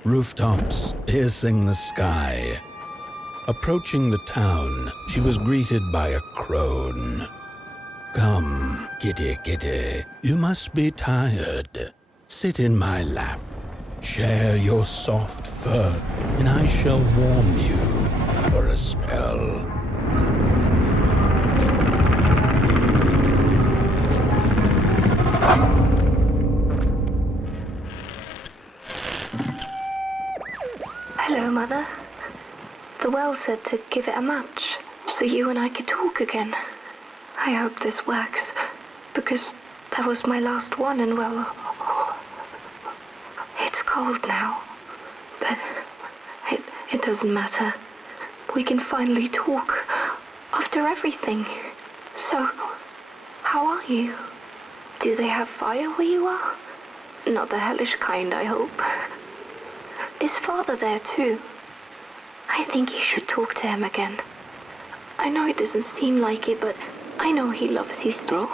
Rooftops piercing the sky. Approaching the town, she was greeted by a crone. Come, kitty, kitty, you must be tired. Sit in my lap. Share your soft fur, and I shall warm you for a spell. Hello, Mother. The well said to give it a match, so you and I could talk again. I hope this works, because that was my last one, and well, it's cold now. But it doesn't matter. We can finally talk after everything. So, how are you? Do they have fire where you are? Not the hellish kind, I hope. Is Father there too? I think you should talk to him again. I know it doesn't seem like it, but I know he loves you still.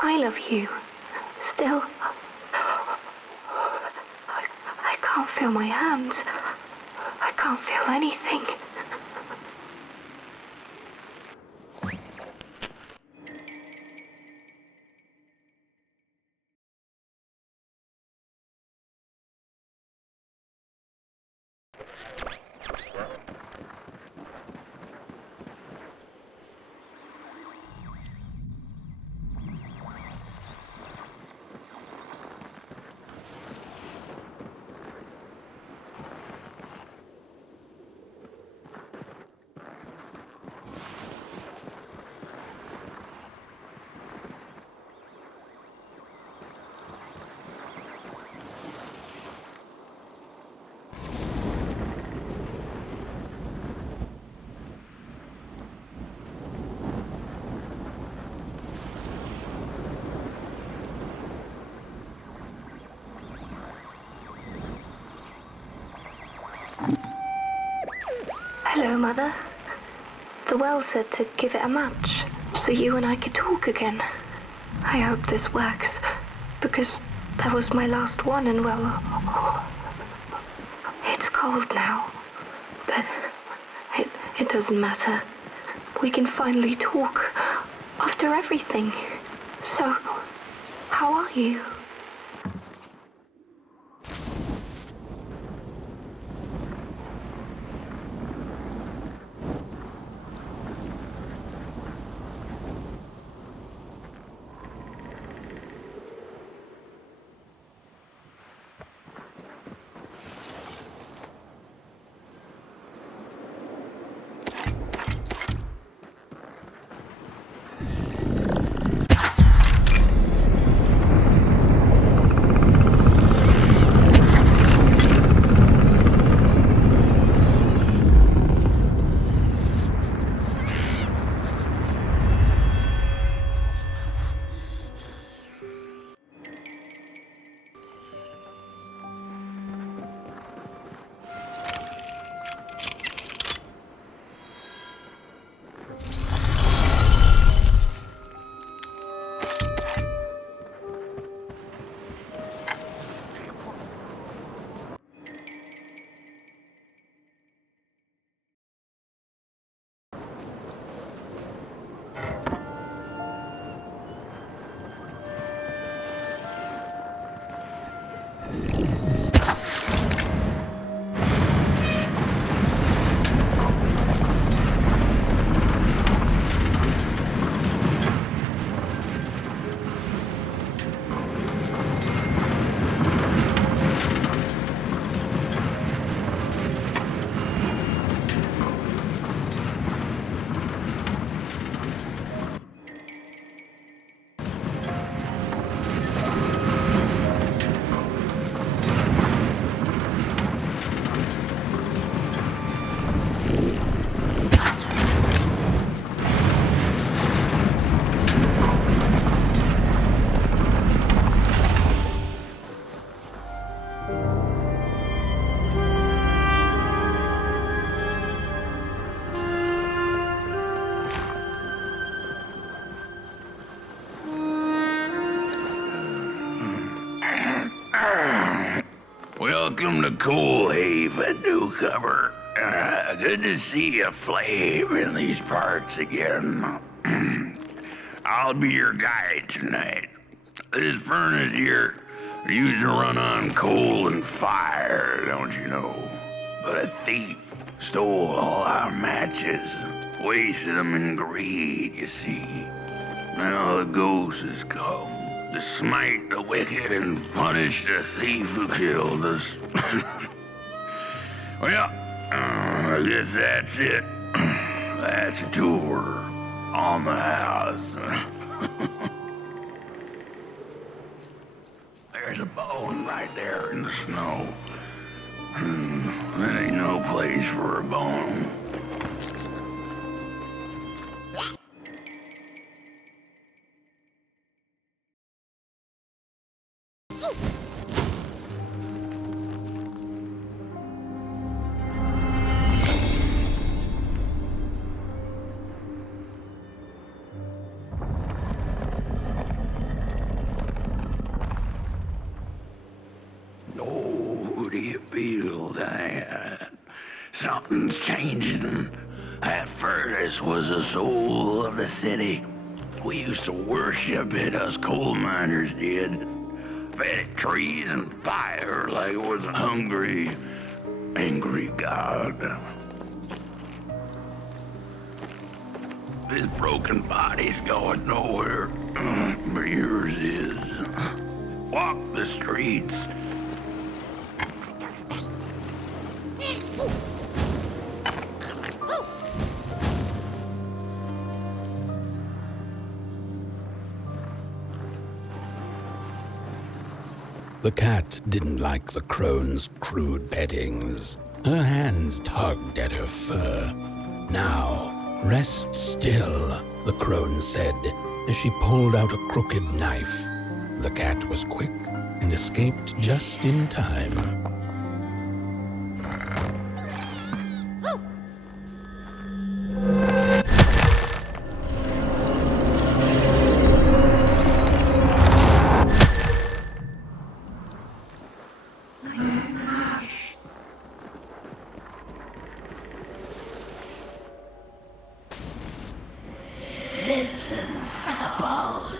I love you. Still. I can't feel my hands. I can't feel anything. Hello, Mother. The well said to give it a match, so you and I could talk again. I hope this works, because that was my last one, and well, it's cold now. But it doesn't matter. We can finally talk after everything. So, how are you? Welcome to Coal Haven, newcomer. Good to see a flame in these parts again. I'll be your guide tonight. This furnace here used to run on coal and fire, don't you know? But a thief stole all our matches, wasted them in greed, you see. Now the ghost has come to smite the wicked and punish the thief who killed us. Well, I guess that's it. That's a tour on the house. There's a bone right there in the snow. There ain't no place for a bone. Oh, do you feel that? Something's changing. That furnace was the soul of the city. We used to worship it, us coal miners did. Fed it trees and fire like it was a hungry, angry god. This broken body's going nowhere, but yours is. Walk the streets. The cat didn't like the crone's crude pettings. Her hands tugged at her fur. Now, rest still, the crone said, as she pulled out a crooked knife. The cat was quick and escaped just in time. Listen for the bone.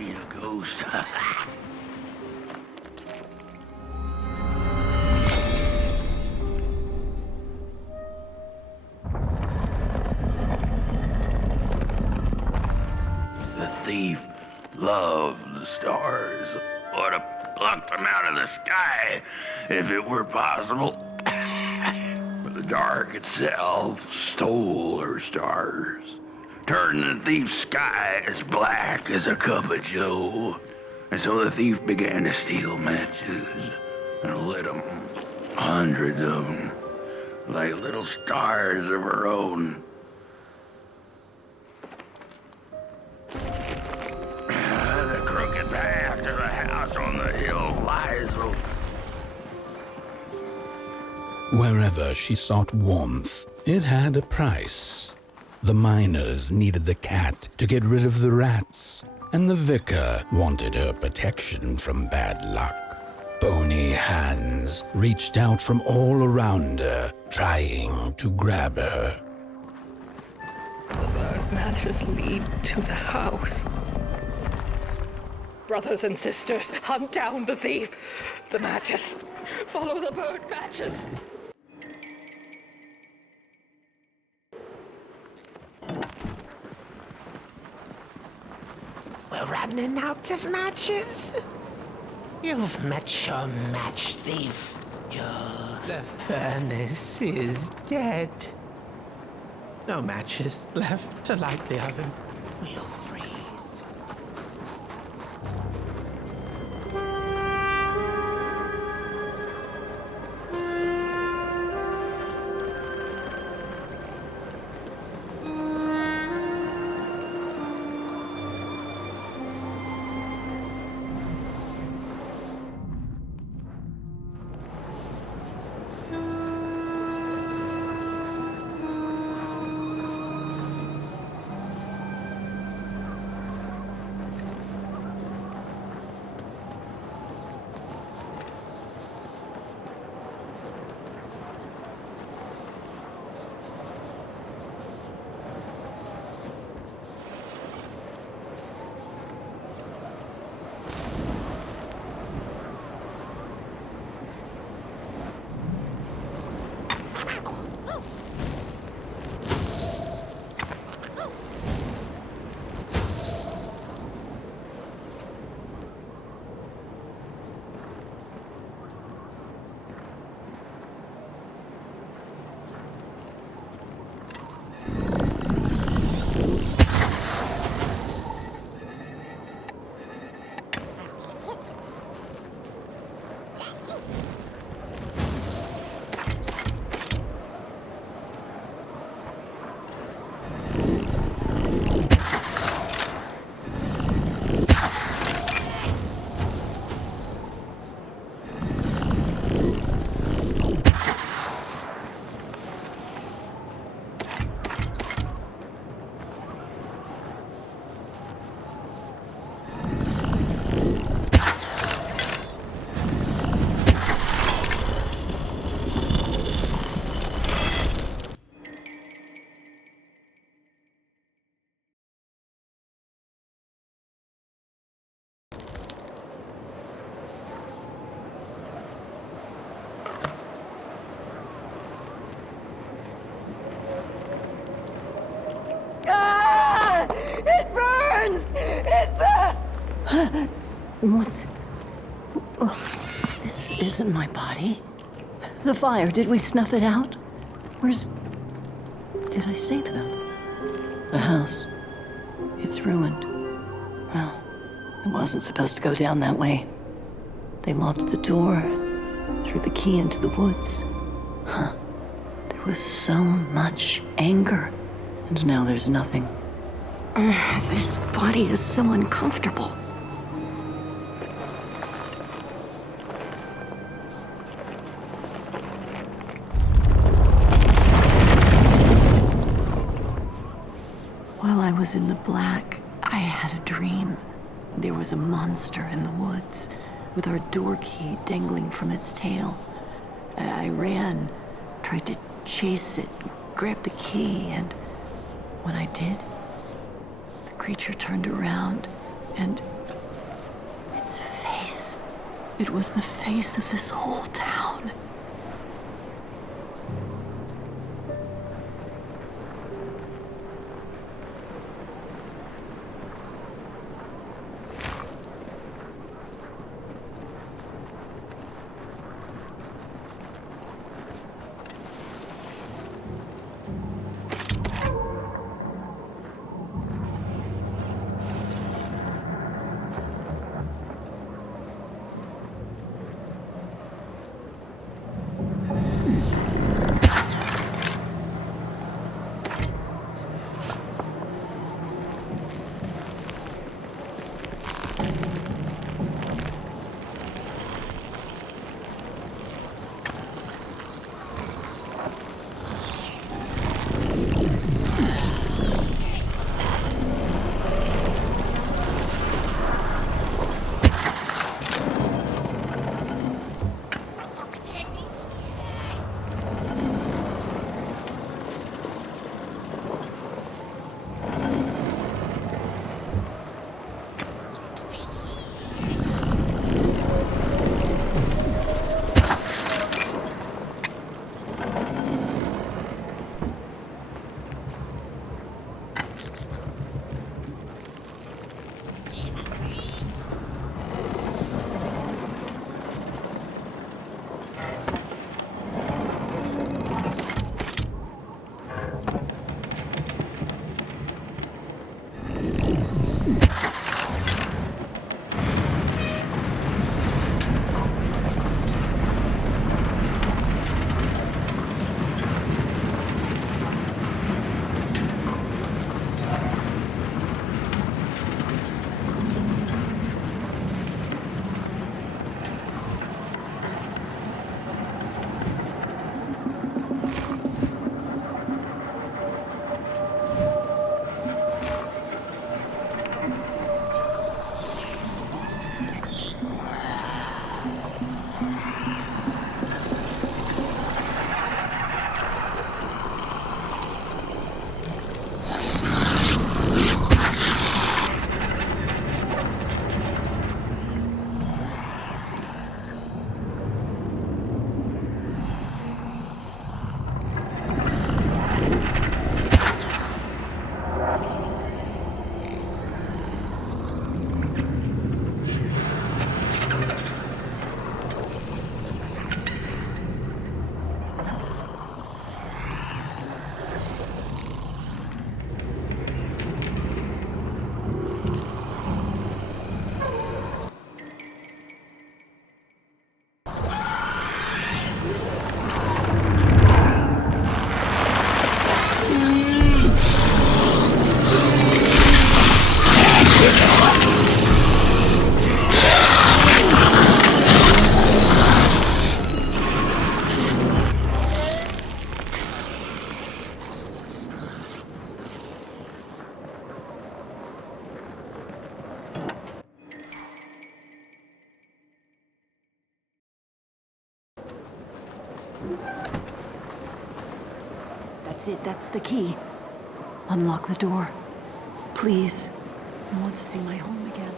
seen a ghost. The thief loved the stars. Would have plucked them out of the sky if it were possible. But the dark itself stole her stars, turned the thief's sky as black as a cup of joe. And so the thief began to steal matches and lit them, hundreds of them, like little stars of her own. The crooked path to the house on the hill lies over. Wherever she sought warmth, it had a price. The miners needed the cat to get rid of the rats, and the vicar wanted her protection from bad luck. Bony hands reached out from all around her, trying to grab her. The bird matches lead to the house. Brothers and sisters, hunt down the thief. The matches. Follow the bird matches. We're running out of matches. You've met your match thief. The furnace is dead. No matches left to light the oven. We'll freeze. What's... Oh, this isn't my body. The fire, did we snuff it out? Where's... Did I save them? The house. It's ruined. Well, it wasn't supposed to go down that way. They locked the door, threw the key into the woods. Huh. There was so much anger, and now there's nothing. This body is so uncomfortable. While I was in the black, I had a dream. There was a monster in the woods, with our door key dangling from its tail. I ran, tried to chase it, grab the key, and when I did, the creature turned around and It was the face of this whole town. That's it, that's the key. Unlock the door. Please. I want to see my home again.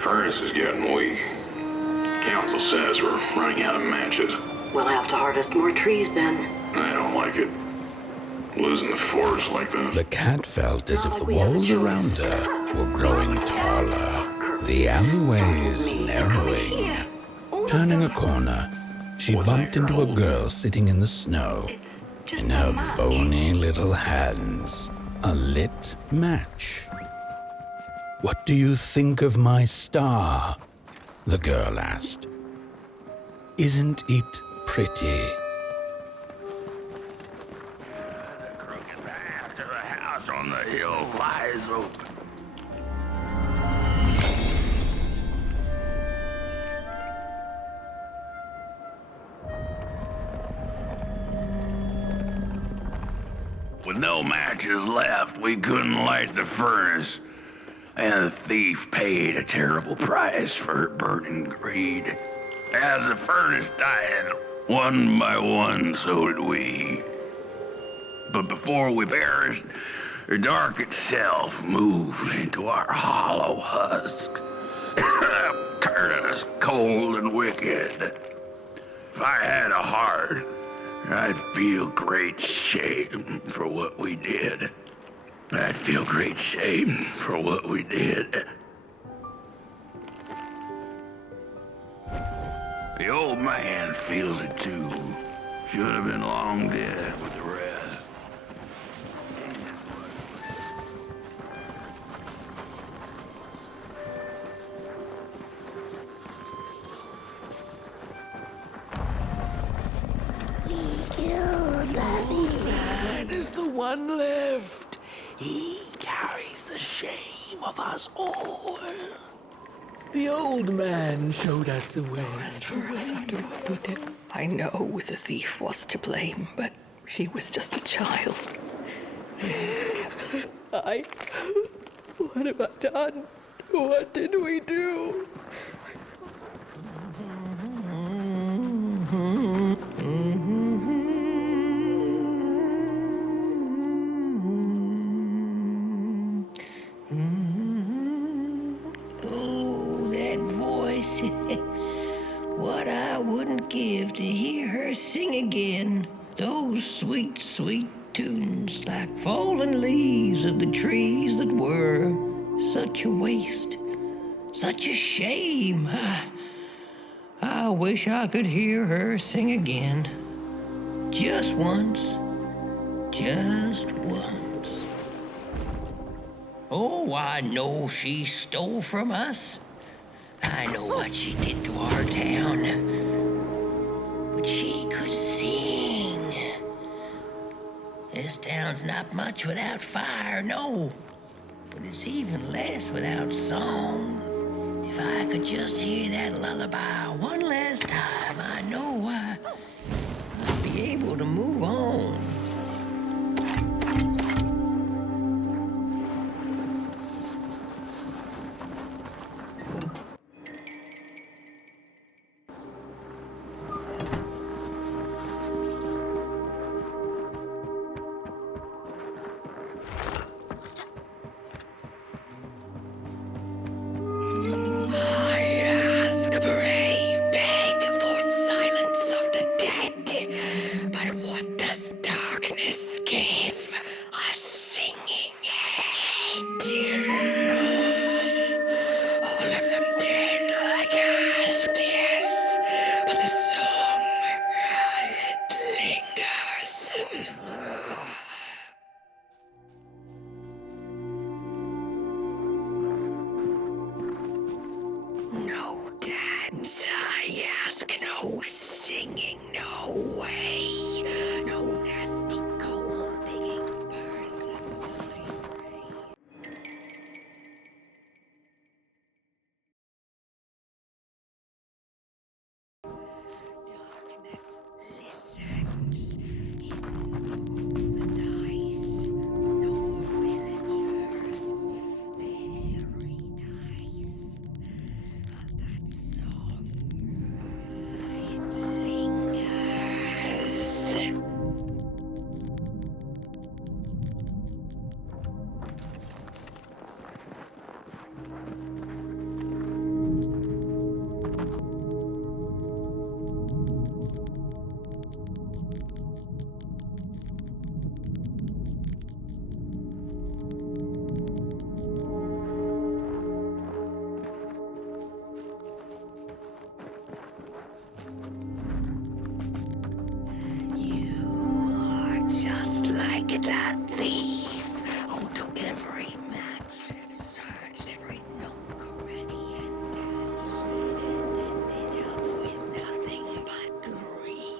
Furnace is getting weak. Council says we're running out of matches. We'll have to harvest more trees then. I don't like it. Losing the forest like that. The cat felt as if the walls around her were growing taller, the alleyways narrowing. Turning a corner, she bumped into a girl sitting in the snow. In her bony little hands, a lit match. "What do you think of my star?" the girl asked. "Isn't it pretty?" The crooked path to the house on the hill lies open. With no matches left, we couldn't light the furnace. and the thief paid a terrible price for her burning greed. As the furnace died, one by one, so did we. But before we perished, the dark itself moved into our hollow husk, turning us cold and wicked. If I had a heart, I'd feel great shame for what we did. I'd feel great shame for what we did. The old man feels it too. Should have been long dead with the rest. Man is the one left. He carries the shame of us all. The old man showed us the way. As for us, how do I put it? I know the thief was to blame, but she was just a child. What have I done? What did we do? Oh, that voice. What I wouldn't give to hear her sing again. Those sweet, sweet tunes like fallen leaves of the trees that were. Such a waste. Such a shame. I wish I could hear her sing again. Just once. Just once. Oh, I know she stole from us. I know what she did to our town. But she could sing. This town's not much without fire, no. But it's even less without song. If I could just hear that lullaby one last time, I know I'd be able to move on. That thief who took every match, searched every nook, ready and ended up with nothing but grief.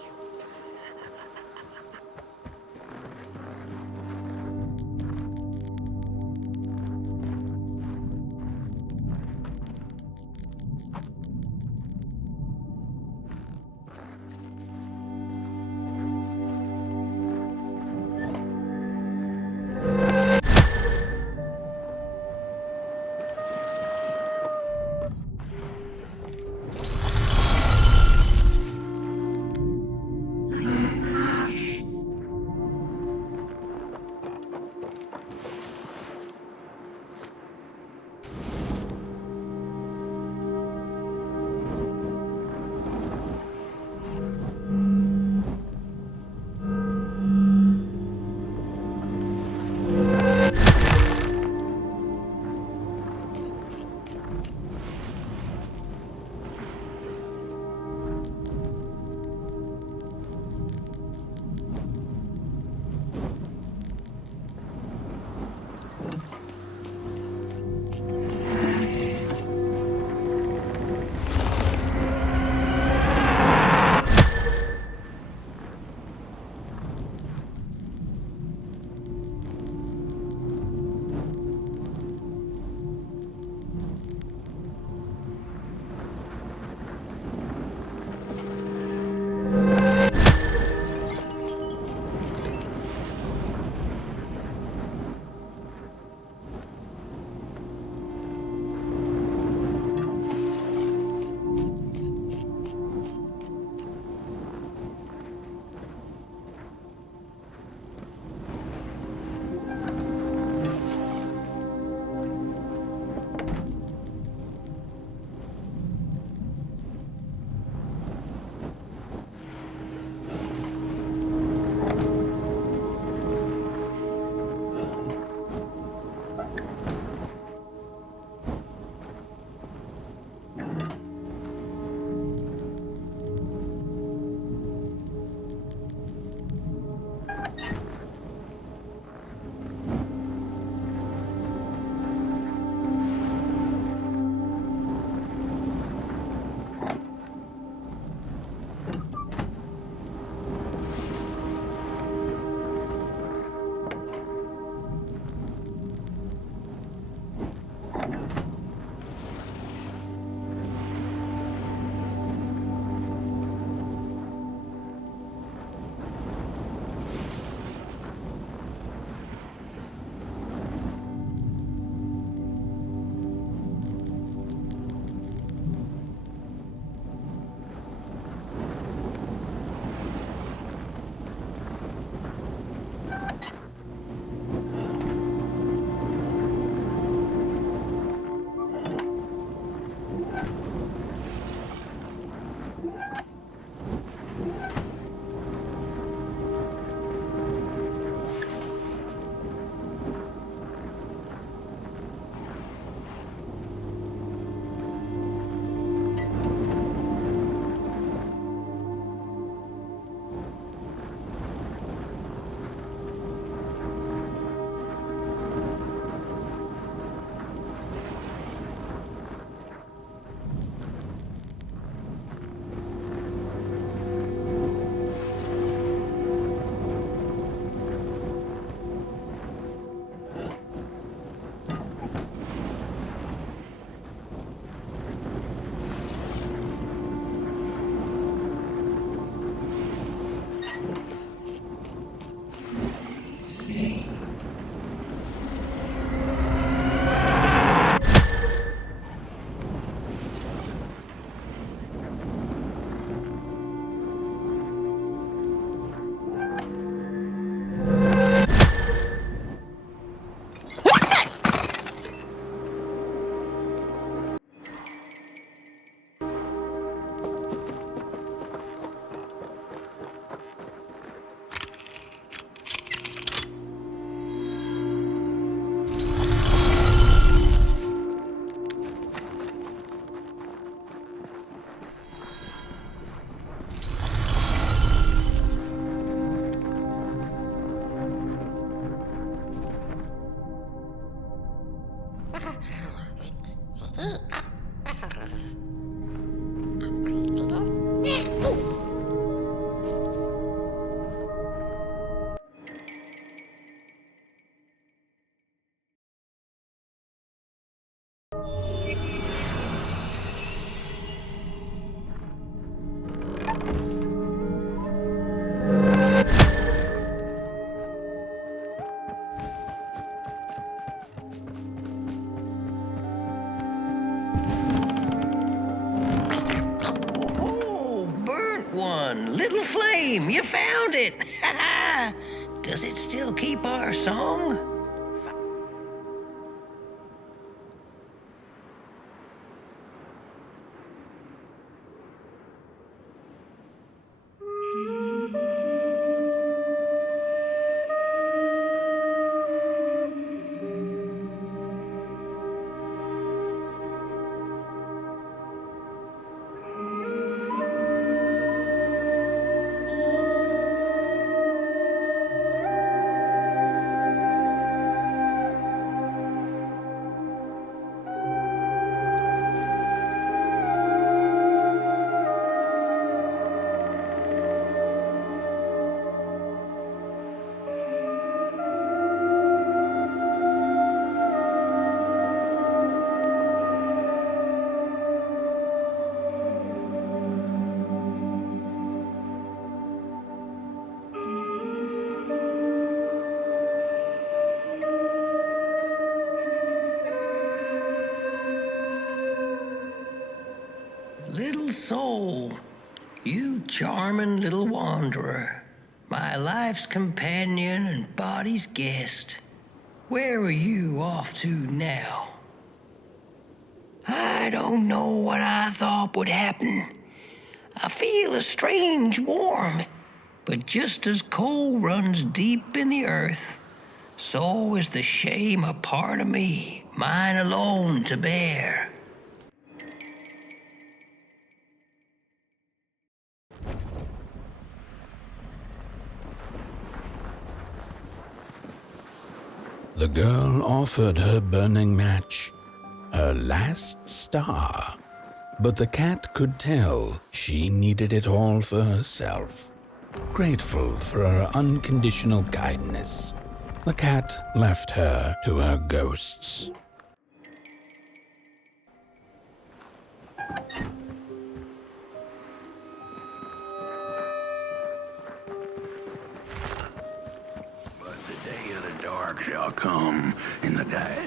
Little flame, you found it! Does it still keep our song? Little soul, you charming little wanderer, my life's companion and body's guest. Where are you off to now? I don't know what I thought would happen. I feel a strange warmth, but just as coal runs deep in the earth, so is the shame a part of me, mine alone to bear. The girl offered her burning match, her last star, but the cat could tell she needed it all for herself. Grateful for her unconditional kindness, the cat left her to her ghosts. Shall come in the guide.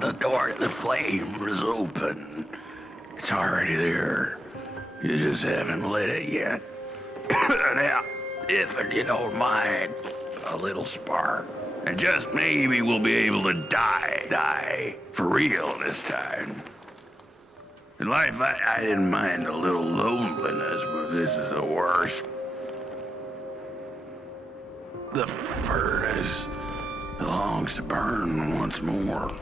The door to the flame is open. It's already there. You just haven't lit it yet. Now, if you don't mind, a little spark. And just maybe we'll be able to die for real this time. In life, I didn't mind a little loneliness, but this is the worst. The furnace longs to burn once more.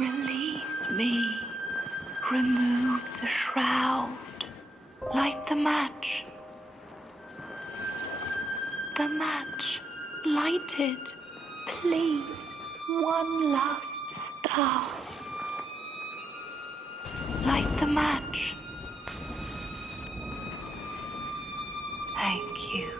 Release me. Remove the shroud. Light the match. The match. Light it. Please. One last star. Light the match. Thank you.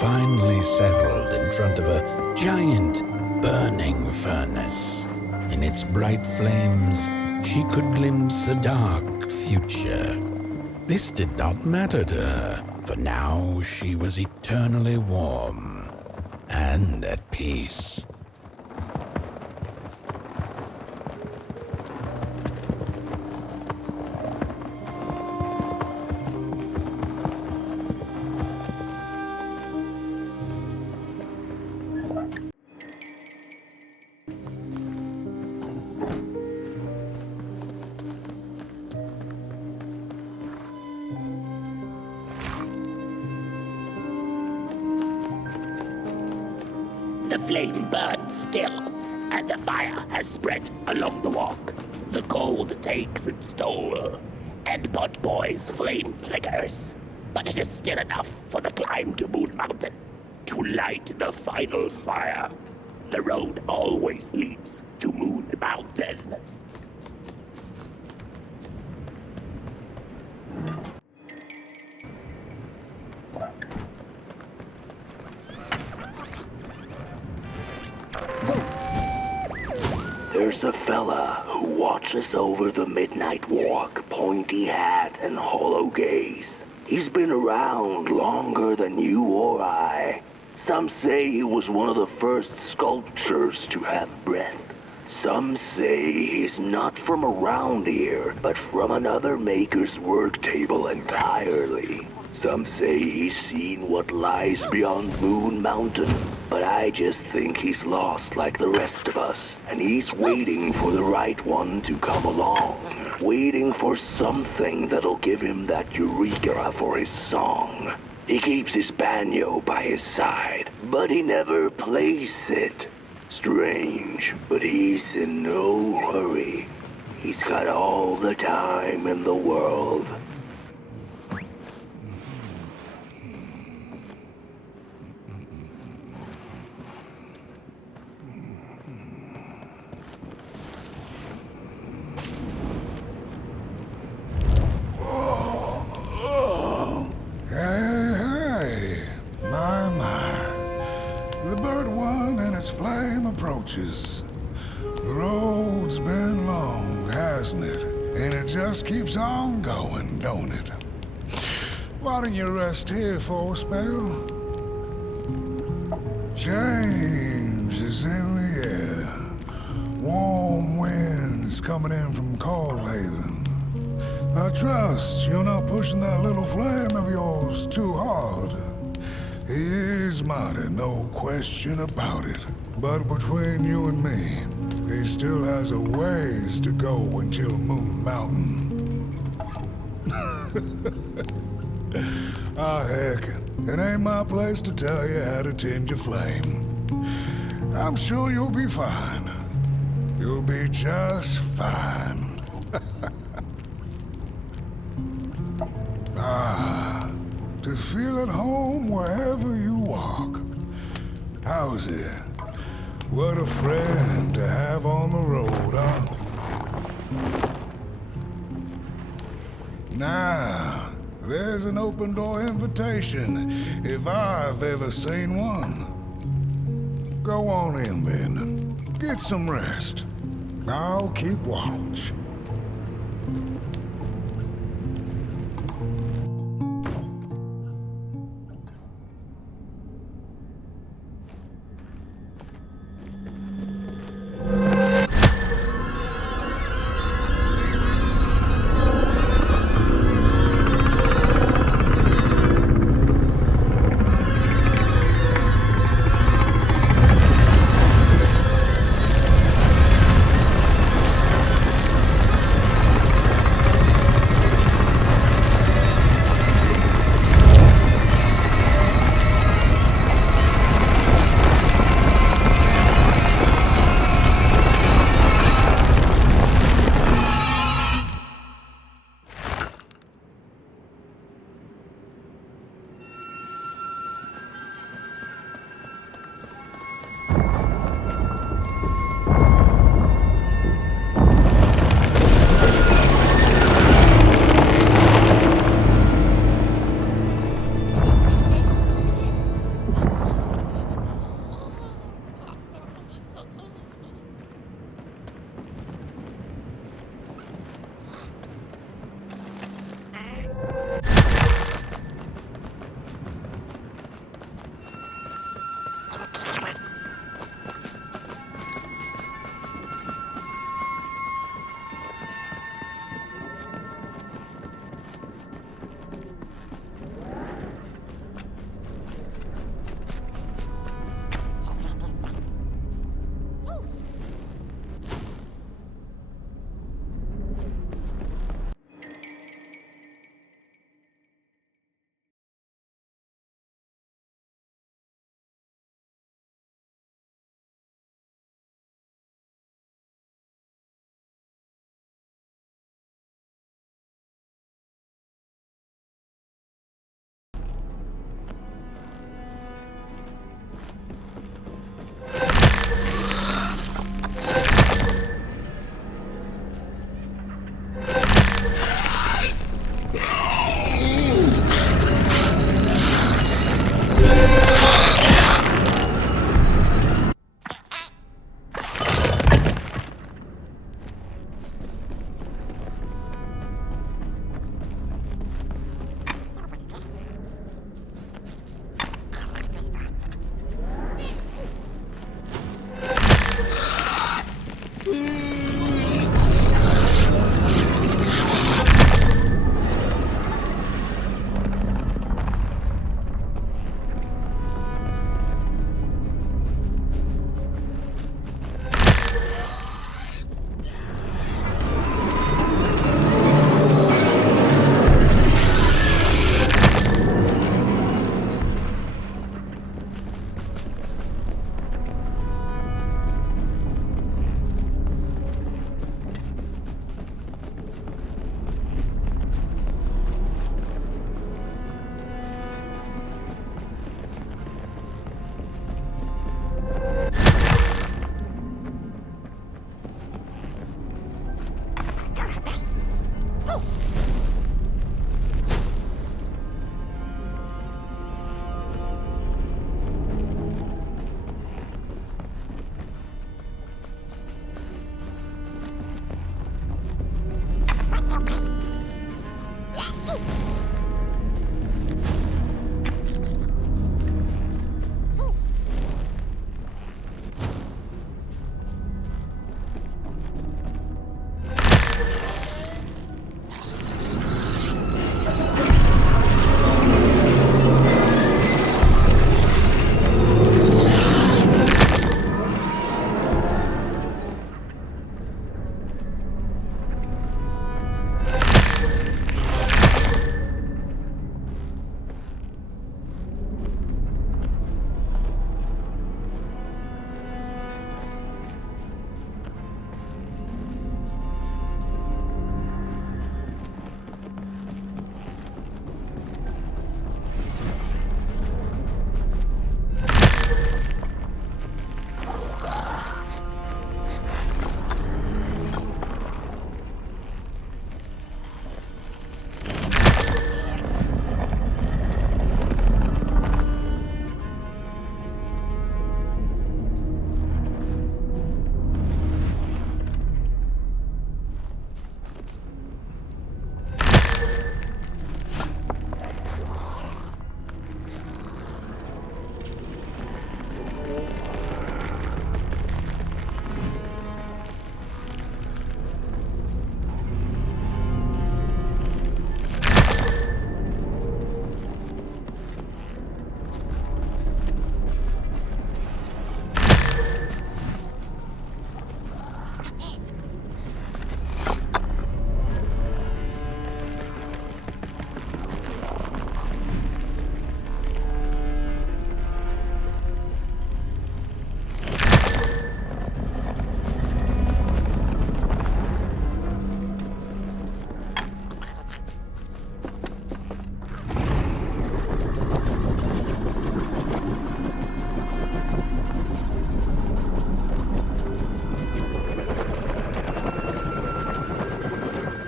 Finally settled in front of a giant burning furnace. In its bright flames, she could glimpse a dark future. This did not matter to her, for now she was eternally warm and at peace. The flame burns still, and the fire has spread along the walk. The cold takes its toll, and Buttboy's flame flickers. But it is still enough for the climb to Moon Mountain, to light the final fire. The road always leads to Moon Mountain. There's a fella who watches over the midnight walk, pointy hat and hollow gaze. He's been around longer than you or I. Some say he was one of the first sculptures to have breath. Some say he's not from around here, but from another maker's work table entirely. Some say he's seen what lies beyond Moon Mountain, but I just think he's lost like the rest of us, and he's waiting for the right one to come along. Waiting for something that'll give him that eureka for his song. He keeps his banjo by his side, but he never plays it. Strange, but he's in no hurry. He's got all the time in the world. The road's been long, hasn't it? And it just keeps on going, don't it? Why don't you rest here for a spell? Change is in the air. Warm winds coming in from Coldhaven. I trust you're not pushing that little flame of yours too hard. He is mighty, no question about it. But between you and me, he still has a ways to go until Moon Mountain. Heck, it ain't my place to tell you how to tend your flame. I'm sure you'll be fine. You'll be just fine. To feel at home wherever you walk. How's it? What a friend to have on the road, huh? Now, there's an open door invitation, if I've ever seen one. Go on in then. Get some rest. I'll keep watch.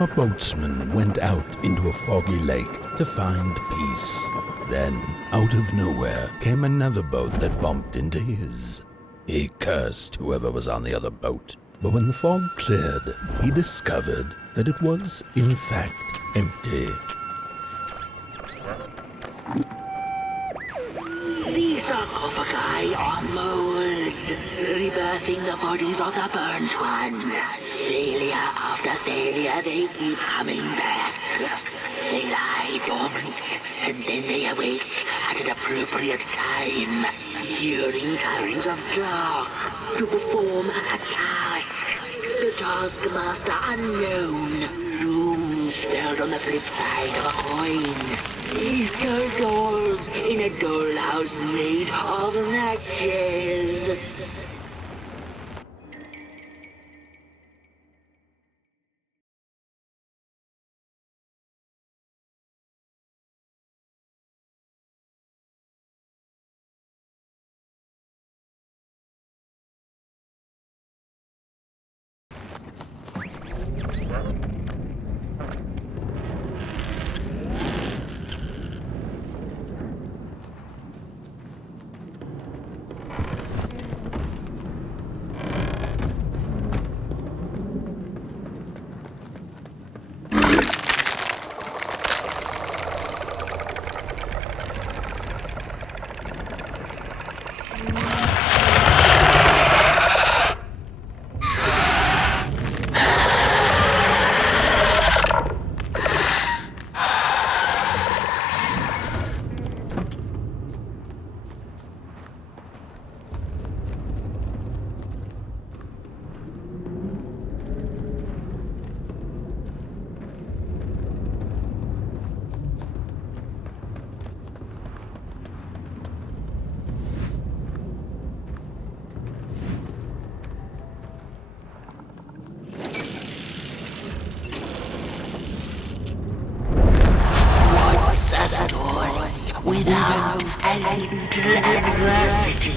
a boatsman went out into a foggy lake to find peace. Then, out of nowhere, came another boat that bumped into his. He cursed whoever was on the other boat, but when the fog cleared, he discovered that it was, in fact, empty. These sarcophagi are molds, rebirthing the bodies of the burnt one. Failure after failure, they keep coming back. They lie dormant, and then they awake at an appropriate time, hearing tones of dark, to perform a task. The taskmaster unknown, doom spelled on the flip side of a coin. Little dolls in a dollhouse made of matches. A story without a little adversity.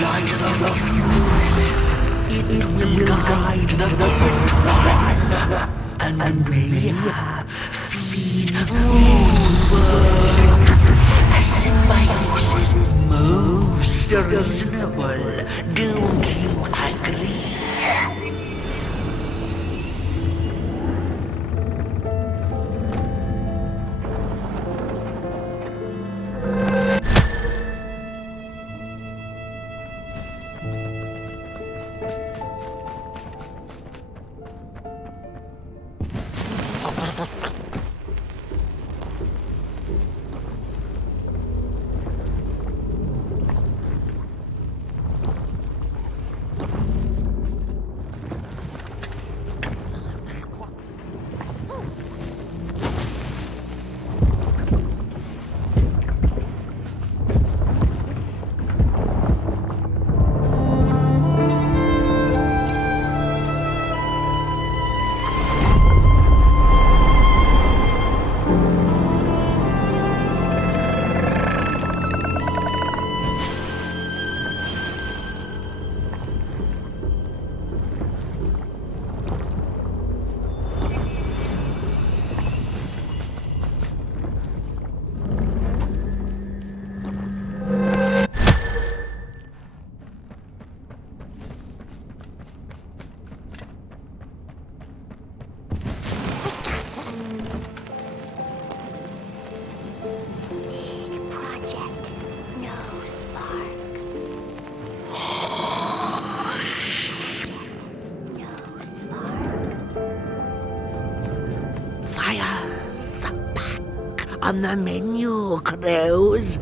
light the fuse. It will guide the Portrayed and mayhap feed Moonbird. A symbiosis most reasonable, don't you agree? On the menu, crows.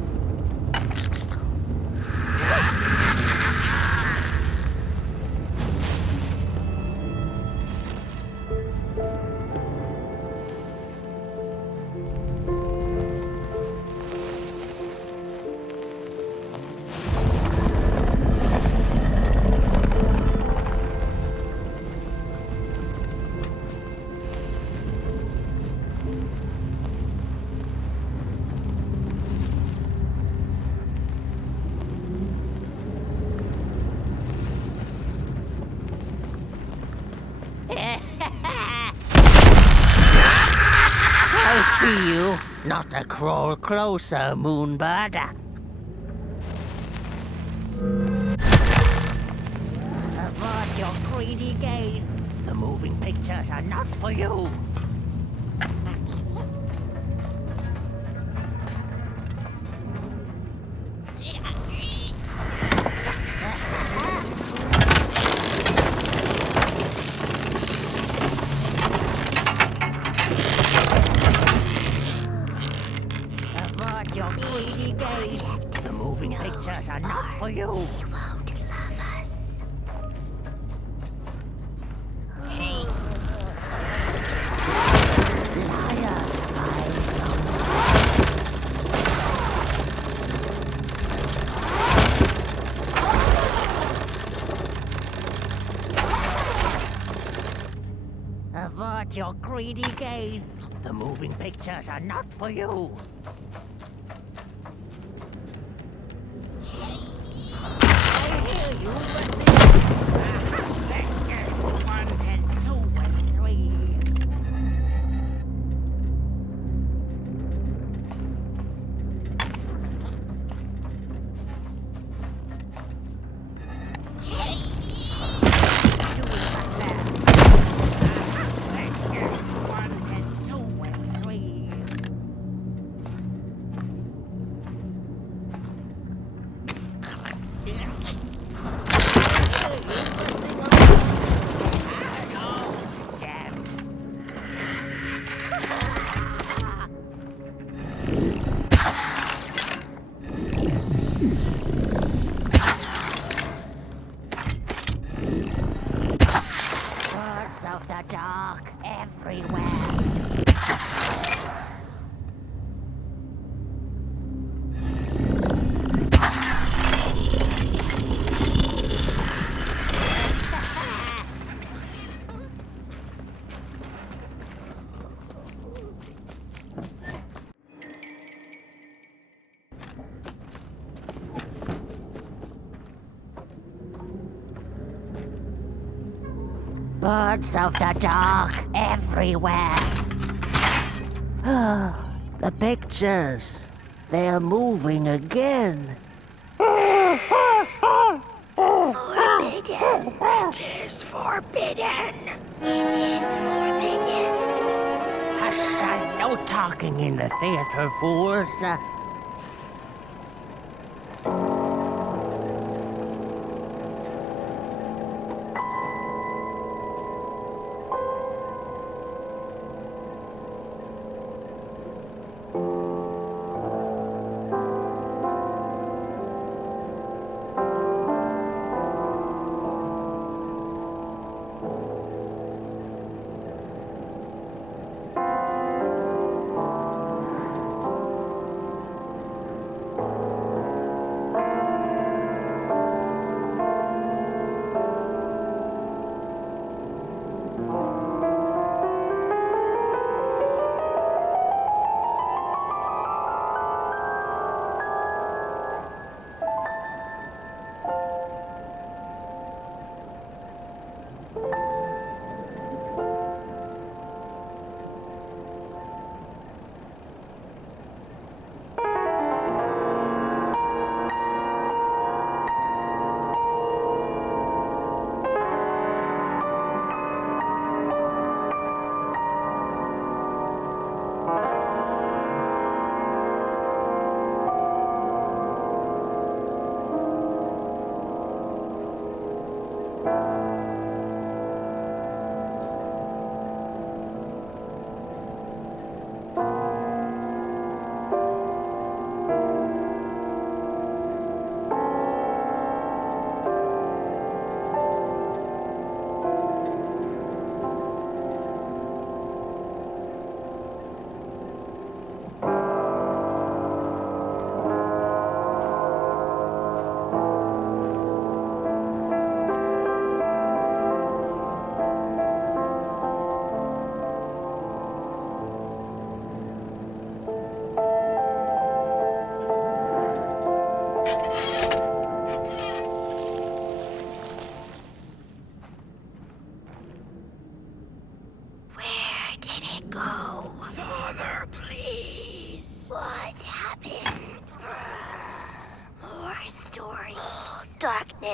I see you. Not a crawl closer, Moonbird. Avert your greedy gaze. The moving pictures are not for you. Avert your greedy gaze. The moving pictures are not for you. He won't love us. Avert your greedy gaze. The moving pictures are not for you. I hear you, but one and two and three. Birds of the dark everywhere. Birds of the dark everywhere. The pictures. They're moving again. Forbidden. It is forbidden. It is forbidden. Hush, no talking in the theater, fools.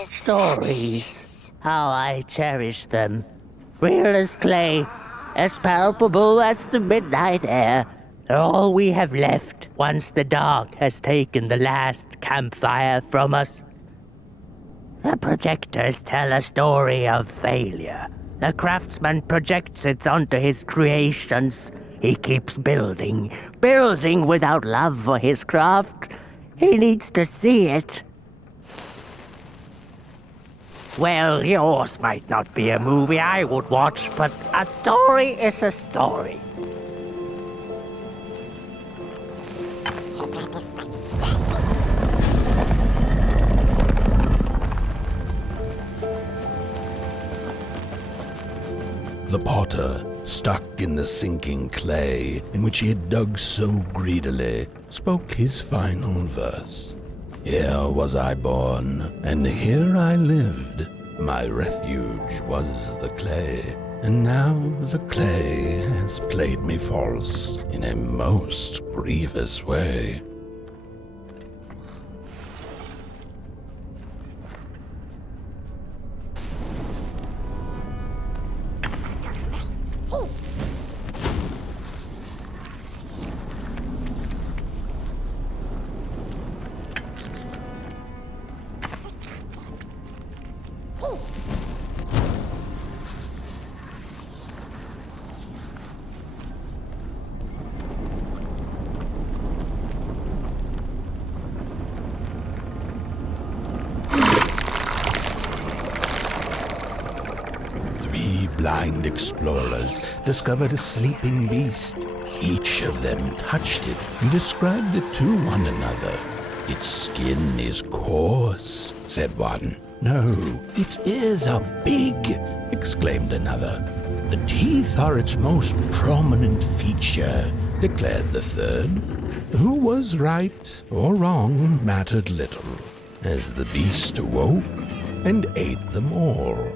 Stories. How I cherish them. Real as clay, as palpable as the midnight air. They're all we have left once the dark has taken the last campfire from us. The projectors tell a story of failure. The craftsman projects it onto his creations. He keeps building without love for his craft. He needs to see it. Well, yours might not be a movie I would watch, but a story is a story. The potter, stuck in the sinking clay in which he had dug so greedily, spoke his final verse. Here was I born, and here I lived. My refuge was the clay, and now the clay has played me false in a most grievous way. Blind explorers discovered a sleeping beast. Each of them touched it and described it to one another. Its skin is coarse, said one. No, its ears are big, exclaimed another. The teeth are its most prominent feature, declared the third. Who was right or wrong mattered little, as the beast awoke and ate them all.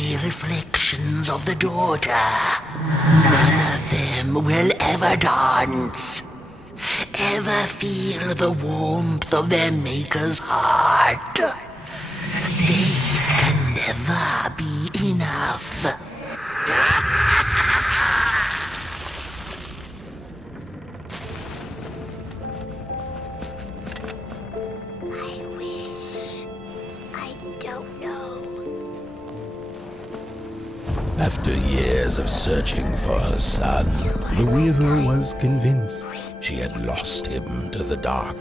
ghostly reflections of the daughter. None of them will ever dance, ever feel the warmth of their maker's heart. They can never be enough. I wish. I don't know. After years of searching for her son, the weaver was convinced she had lost him to the dark.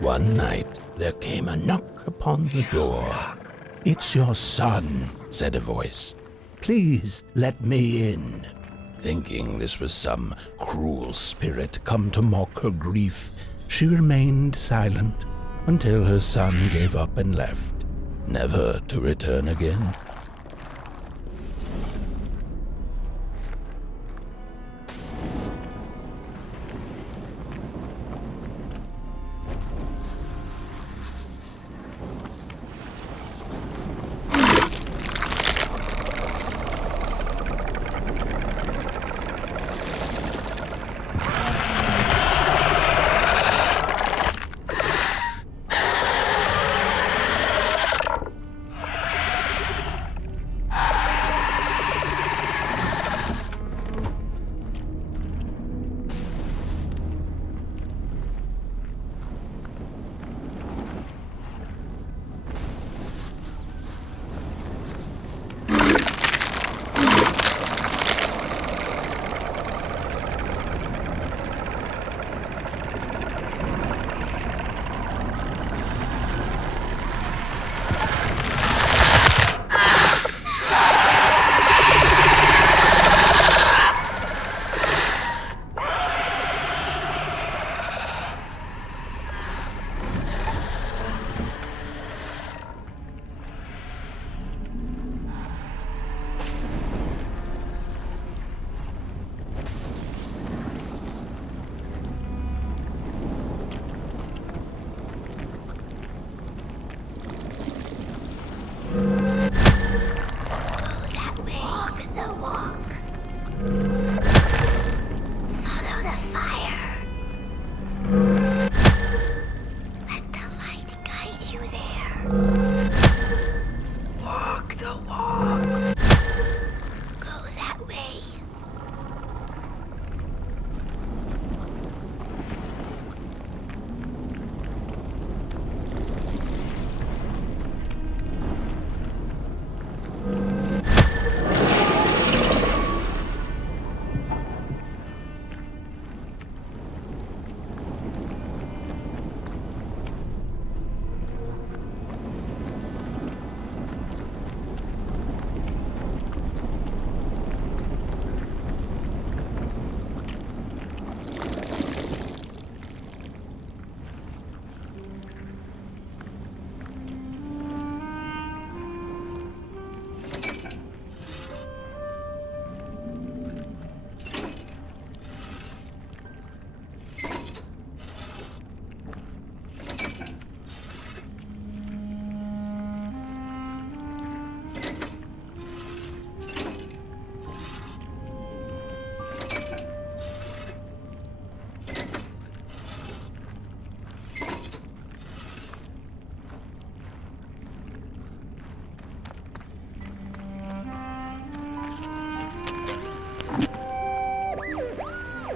One night, there came a knock upon the door. "It's your son," said a voice. "Please let me in." Thinking this was some cruel spirit come to mock her grief, she remained silent until her son gave up and left, never to return again.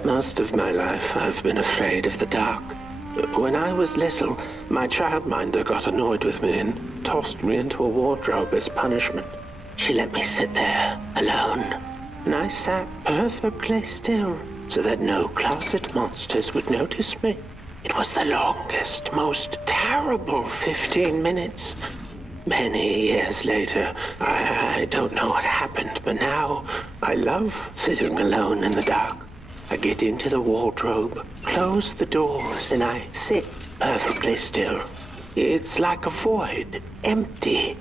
Most of my life, I've been afraid of the dark. When I was little, my childminder got annoyed with me and tossed me into a wardrobe as punishment. She let me sit there, alone, and I sat perfectly still so that no closet monsters would notice me. It was the longest, most terrible 15 minutes. Many years later, I don't know what happened, but now I love sitting alone in the dark. I get into the wardrobe, close the doors, and I sit perfectly still. It's like a void, empty,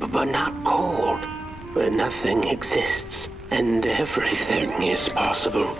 but not cold, where nothing exists and everything is possible.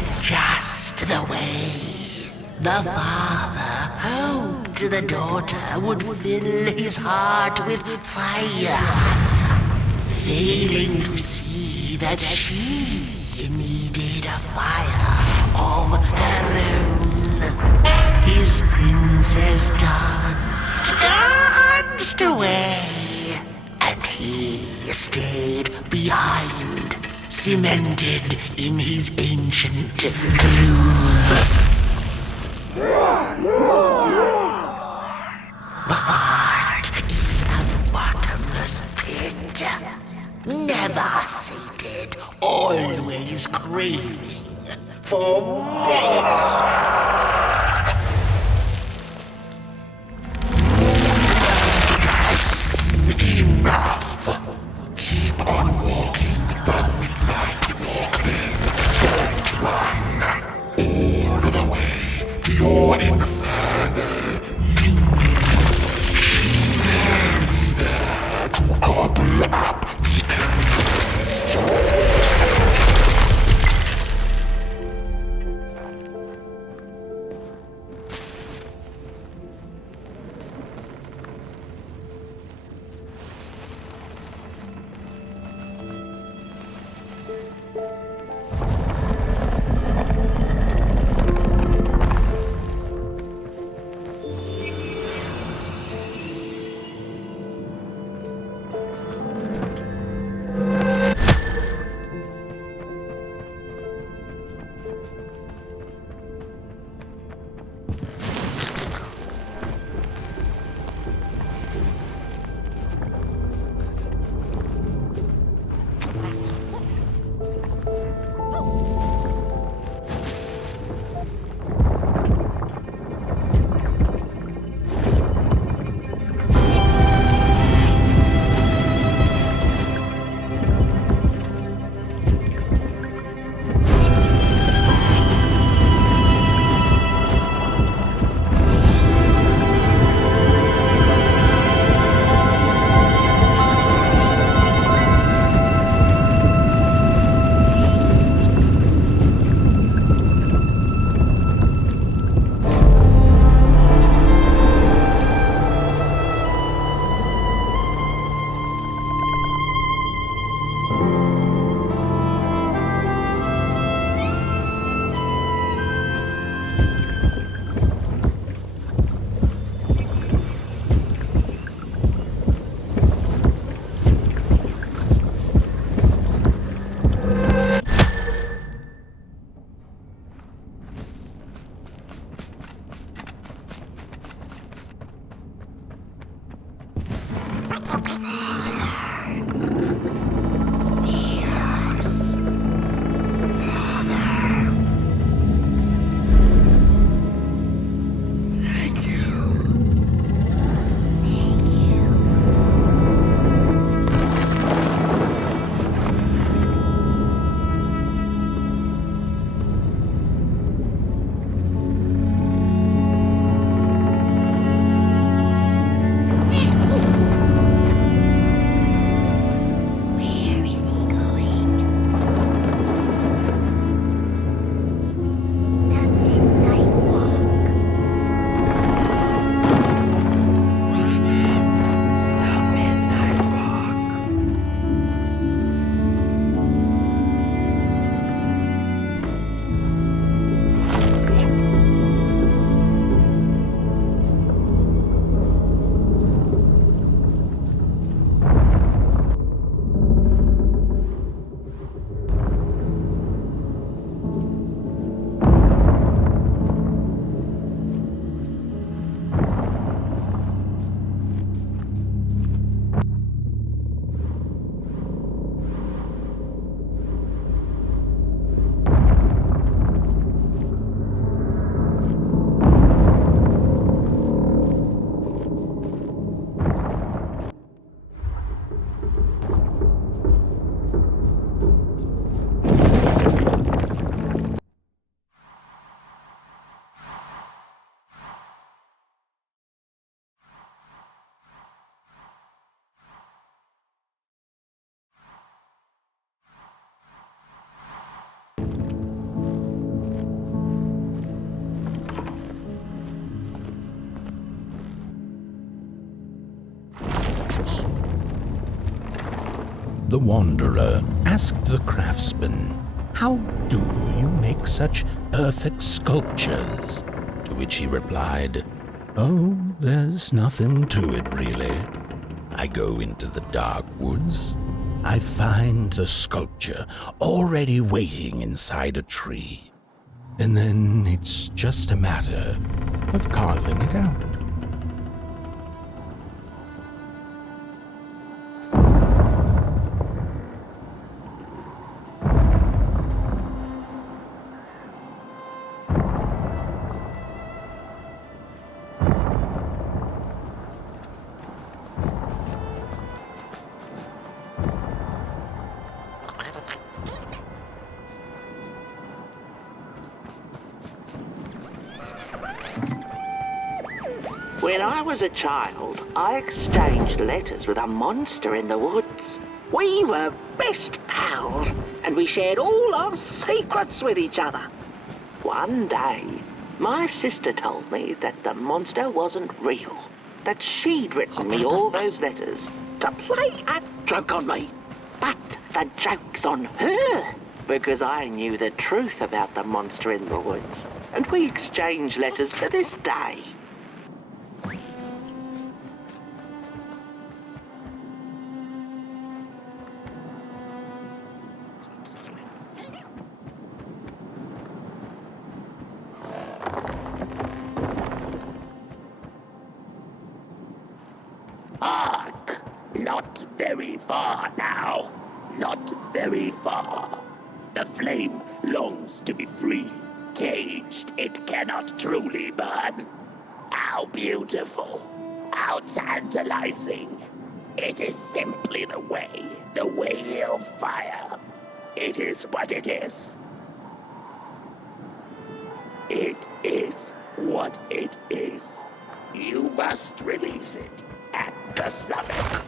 it just the way the father hoped the daughter would fill his heart with fire, failing to see that she needed a fire of her own. His princess danced away, and he stayed behind, cemented in his ancient groove. The heart is a bottomless pit, never sated, always craving for more. Enough. Keep on walking the midnight walking. Don't run all the way to your infernal doom. She will be there to gobble up the wanderer asked the craftsman, "How do you make such perfect sculptures?" To which he replied, "Oh, there's nothing to it really. I go into the dark woods. I find the sculpture already waiting inside a tree. And then it's just a matter of carving it out." When I was a child, I exchanged letters with a monster in the woods. We were best pals, and we shared all our secrets with each other. One day, my sister told me that the monster wasn't real, that she'd written me all those letters to play a joke on me. But the joke's on her, because I knew the truth about the monster in the woods, and we exchange letters to this day. Hark! Not very far now. Not very far. The flame longs to be free. Caged, it cannot truly burn. How beautiful. How tantalizing. It is simply the way of fire. It is what it is. It is what it is. You must release it at the summit.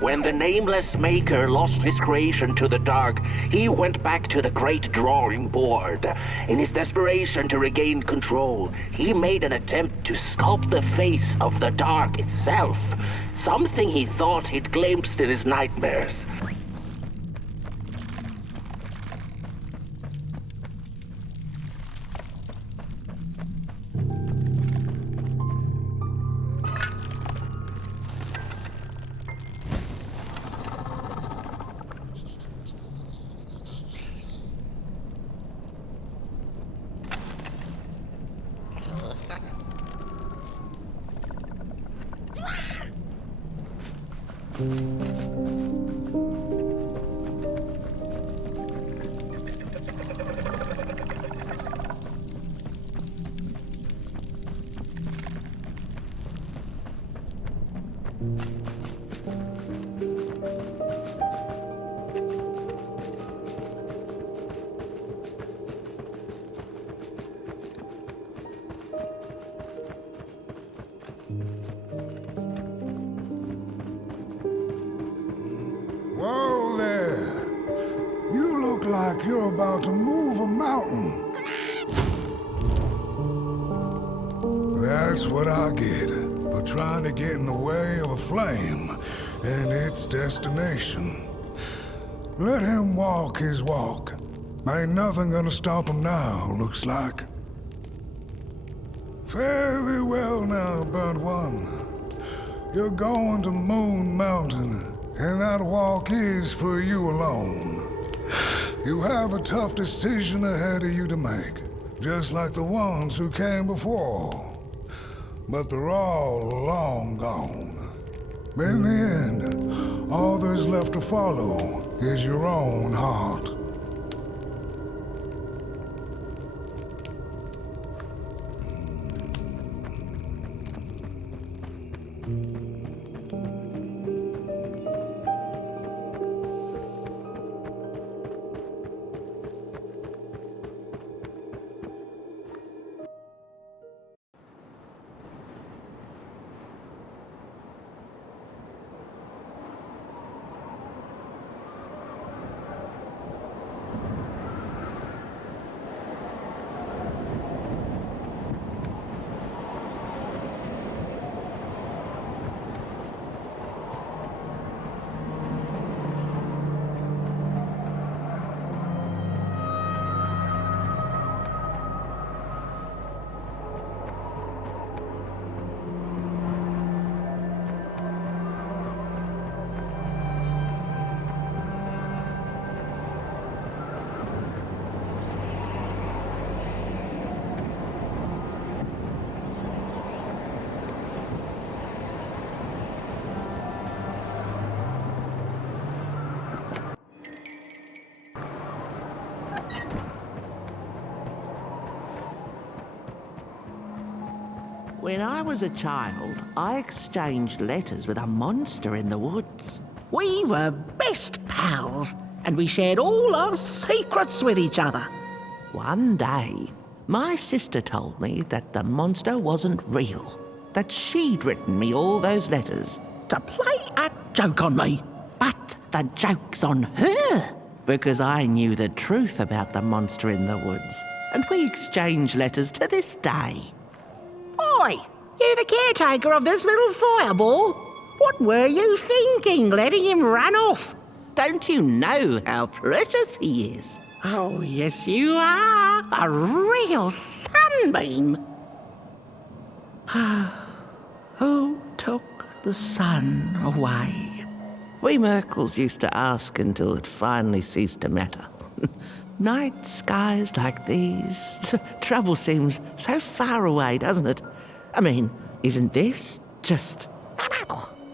When the nameless maker lost his creation to the dark, he went back to the great drawing board. In his desperation to regain control, he made an attempt to sculpt the face of the dark itself, something he thought he'd glimpsed in his nightmares. Whoa there! You look like you're about to move a mountain. That's what I get for trying to get in the way of a flame and its destination. Let him walk his walk. Ain't nothing gonna stop him now, looks like. Fairly well now, Burnt One. You're going to Moon Mountain, and that walk is for you alone. You have a tough decision ahead of you to make, just like the ones who came before. But they're all long gone. In the end, all there's left to follow is your own heart. When I was a child, I exchanged letters with a monster in the woods. We were best pals, and we shared all our secrets with each other. One day, my sister told me that the monster wasn't real, that she'd written me all those letters to play a joke on me. But the joke's on her. because I knew the truth about the monster in the woods, and we exchange letters to this day. Oi! You the caretaker of this little fireball? What were you thinking, letting him run off? Don't you know how precious he is? Oh, yes you are. A real sunbeam. Who took the sun away? We Murals used to ask until it finally ceased to matter. Night skies like these, trouble seems so far away, doesn't it? I mean, isn't this just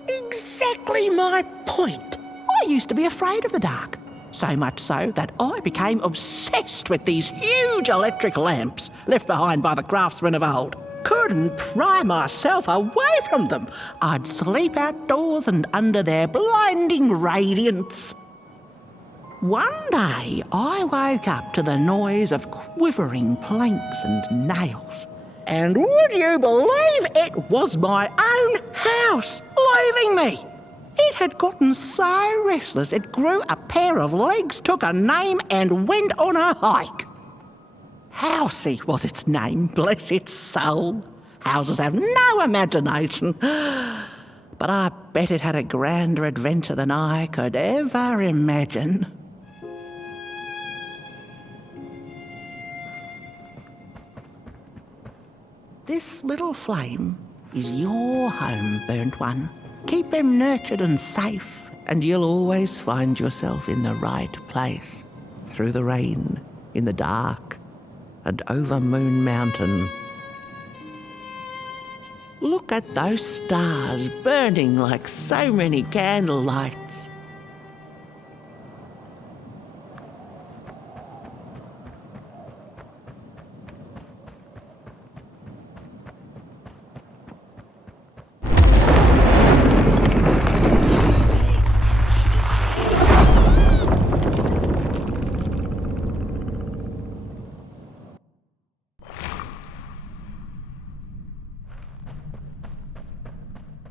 exactly my point? I used to be afraid of the dark, so much so that I became obsessed with these huge electric lamps left behind by the craftsmen of old. Couldn't pry myself away from them. I'd sleep outdoors and under their blinding radiance. One day, I woke up to the noise of quivering planks and nails. And would you believe it was my own house leaving me? It had gotten so restless it grew a pair of legs, took a name and went on a hike. Housey was its name, bless its soul. Houses have no imagination. But I bet it had a grander adventure than I could ever imagine. This little flame is your home, burnt one. Keep him nurtured and safe, and you'll always find yourself in the right place. Through the rain, in the dark, and over Moon Mountain. Look at those stars burning like so many candle lights.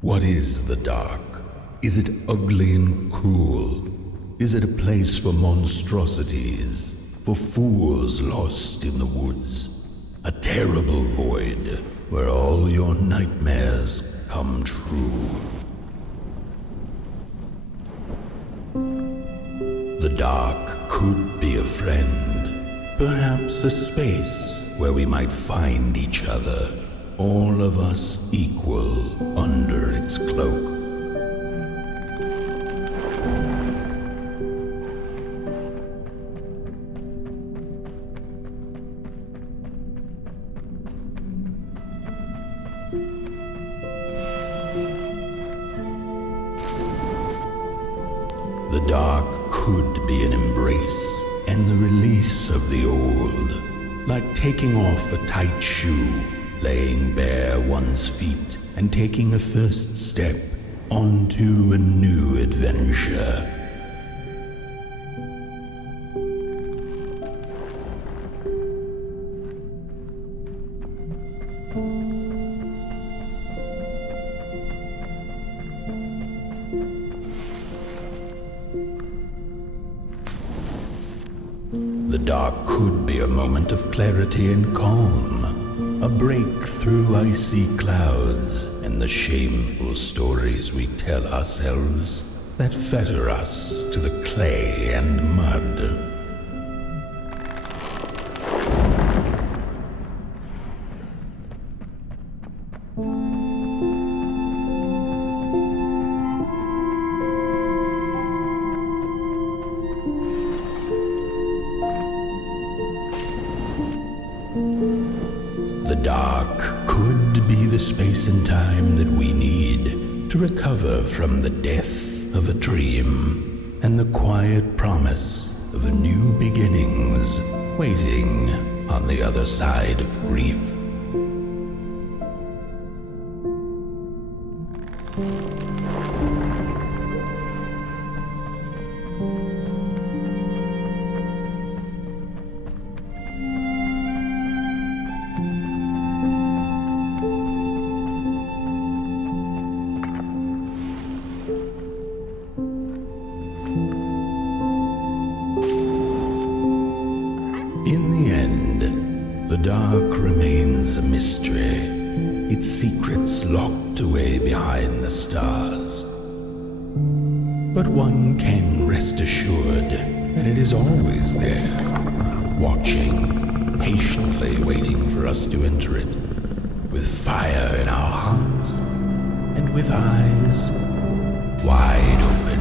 What is the dark? Is it ugly and cruel? Is it a place for monstrosities, for fools lost in the woods? A terrible void where all your nightmares come true. The dark could be a friend, perhaps a space where we might find each other. All of us equal under its cloak. The dark could be an embrace and the release of the old, like taking off a tight shoe, laying bare one's feet and taking a first step onto a new adventure. The dark could be a moment of clarity and calm, a break through icy clouds and the shameful stories we tell ourselves that fetter us to the clay and mud. The dark could be the space and time that we need to recover from the death of a dream and the quiet promise of new beginnings waiting on the other side of grief. In the end, the dark remains a mystery, its secrets locked away behind the stars. But one can rest assured that it is always there, watching, patiently waiting for us to enter it, with fire in our hearts and with eyes wide open.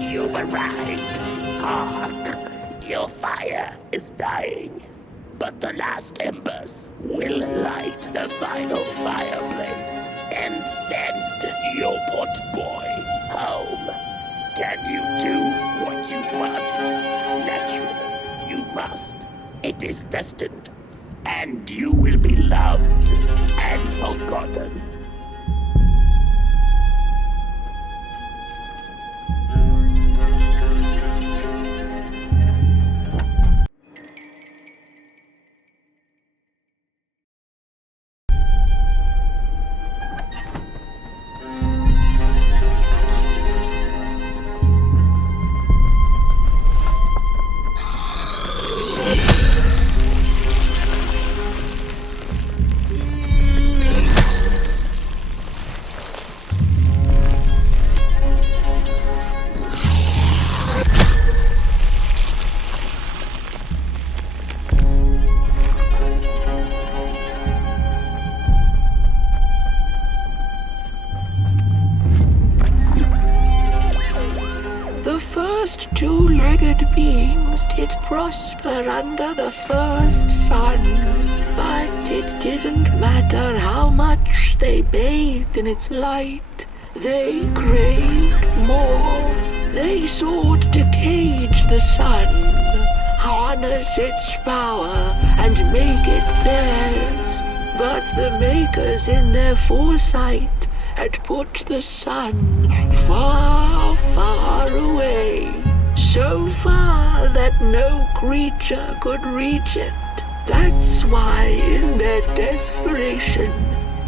You've arrived. Hark! Your fire is dying, but the last embers will light the final fireplace and send your pot boy home. Can you do what you must? Naturally, you must. It is destined, and you will be loved and forgotten. Two-legged beings did prosper under the first sun, but it didn't matter how much they bathed in its light. They craved more. They sought to cage the sun, harness its power, and make it theirs. But the makers in their foresight had put the sun far, far away. So far that no creature could reach it. That's why, in their desperation,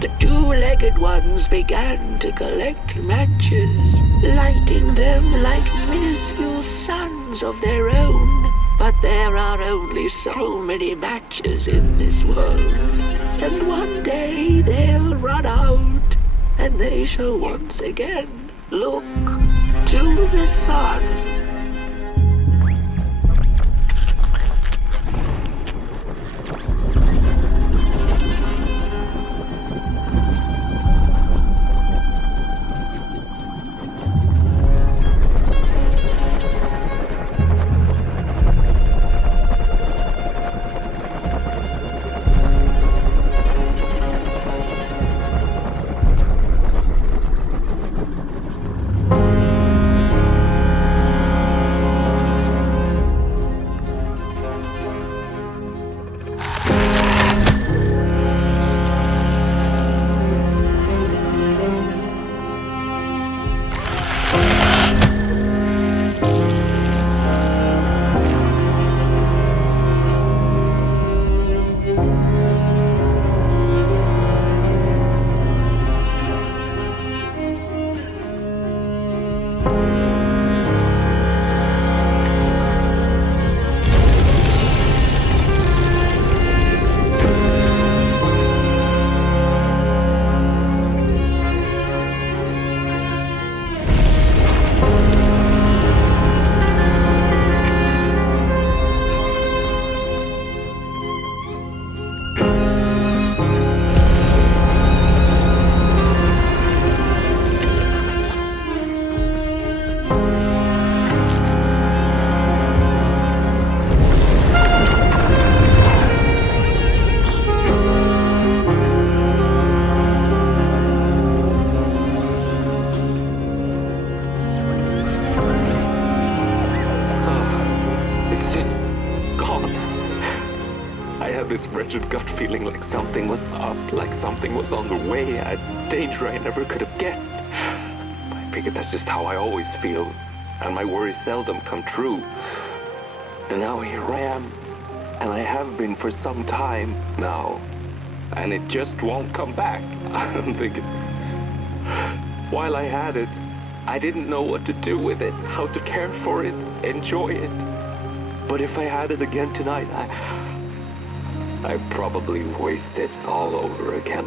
the two-legged ones began to collect matches, lighting them like minuscule suns of their own. But there are only so many matches in this world, and one day they'll run out, and they shall once again look to the sun. had this wretched gut feeling like something was up, like something was on the way, a danger I never could have guessed. I figured that's just how I always feel, and my worries seldom come true. And now here I am, and I have been for some time now, and it just won't come back. I'm thinking, while I had it, I didn't know what to do with it, how to care for it, enjoy it. But if I had it again tonight, I'd probably waste it all over again.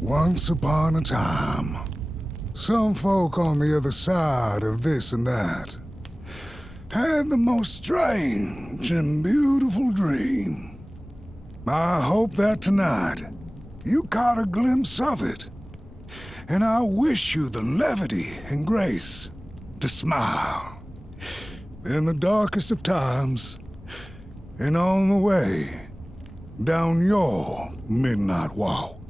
Once upon a time, some folk on the other side of this and that had the most strange and beautiful dream. I hope that tonight you caught a glimpse of it, and I wish you the levity and grace to smile in the darkest of times and on the way down your midnight walk.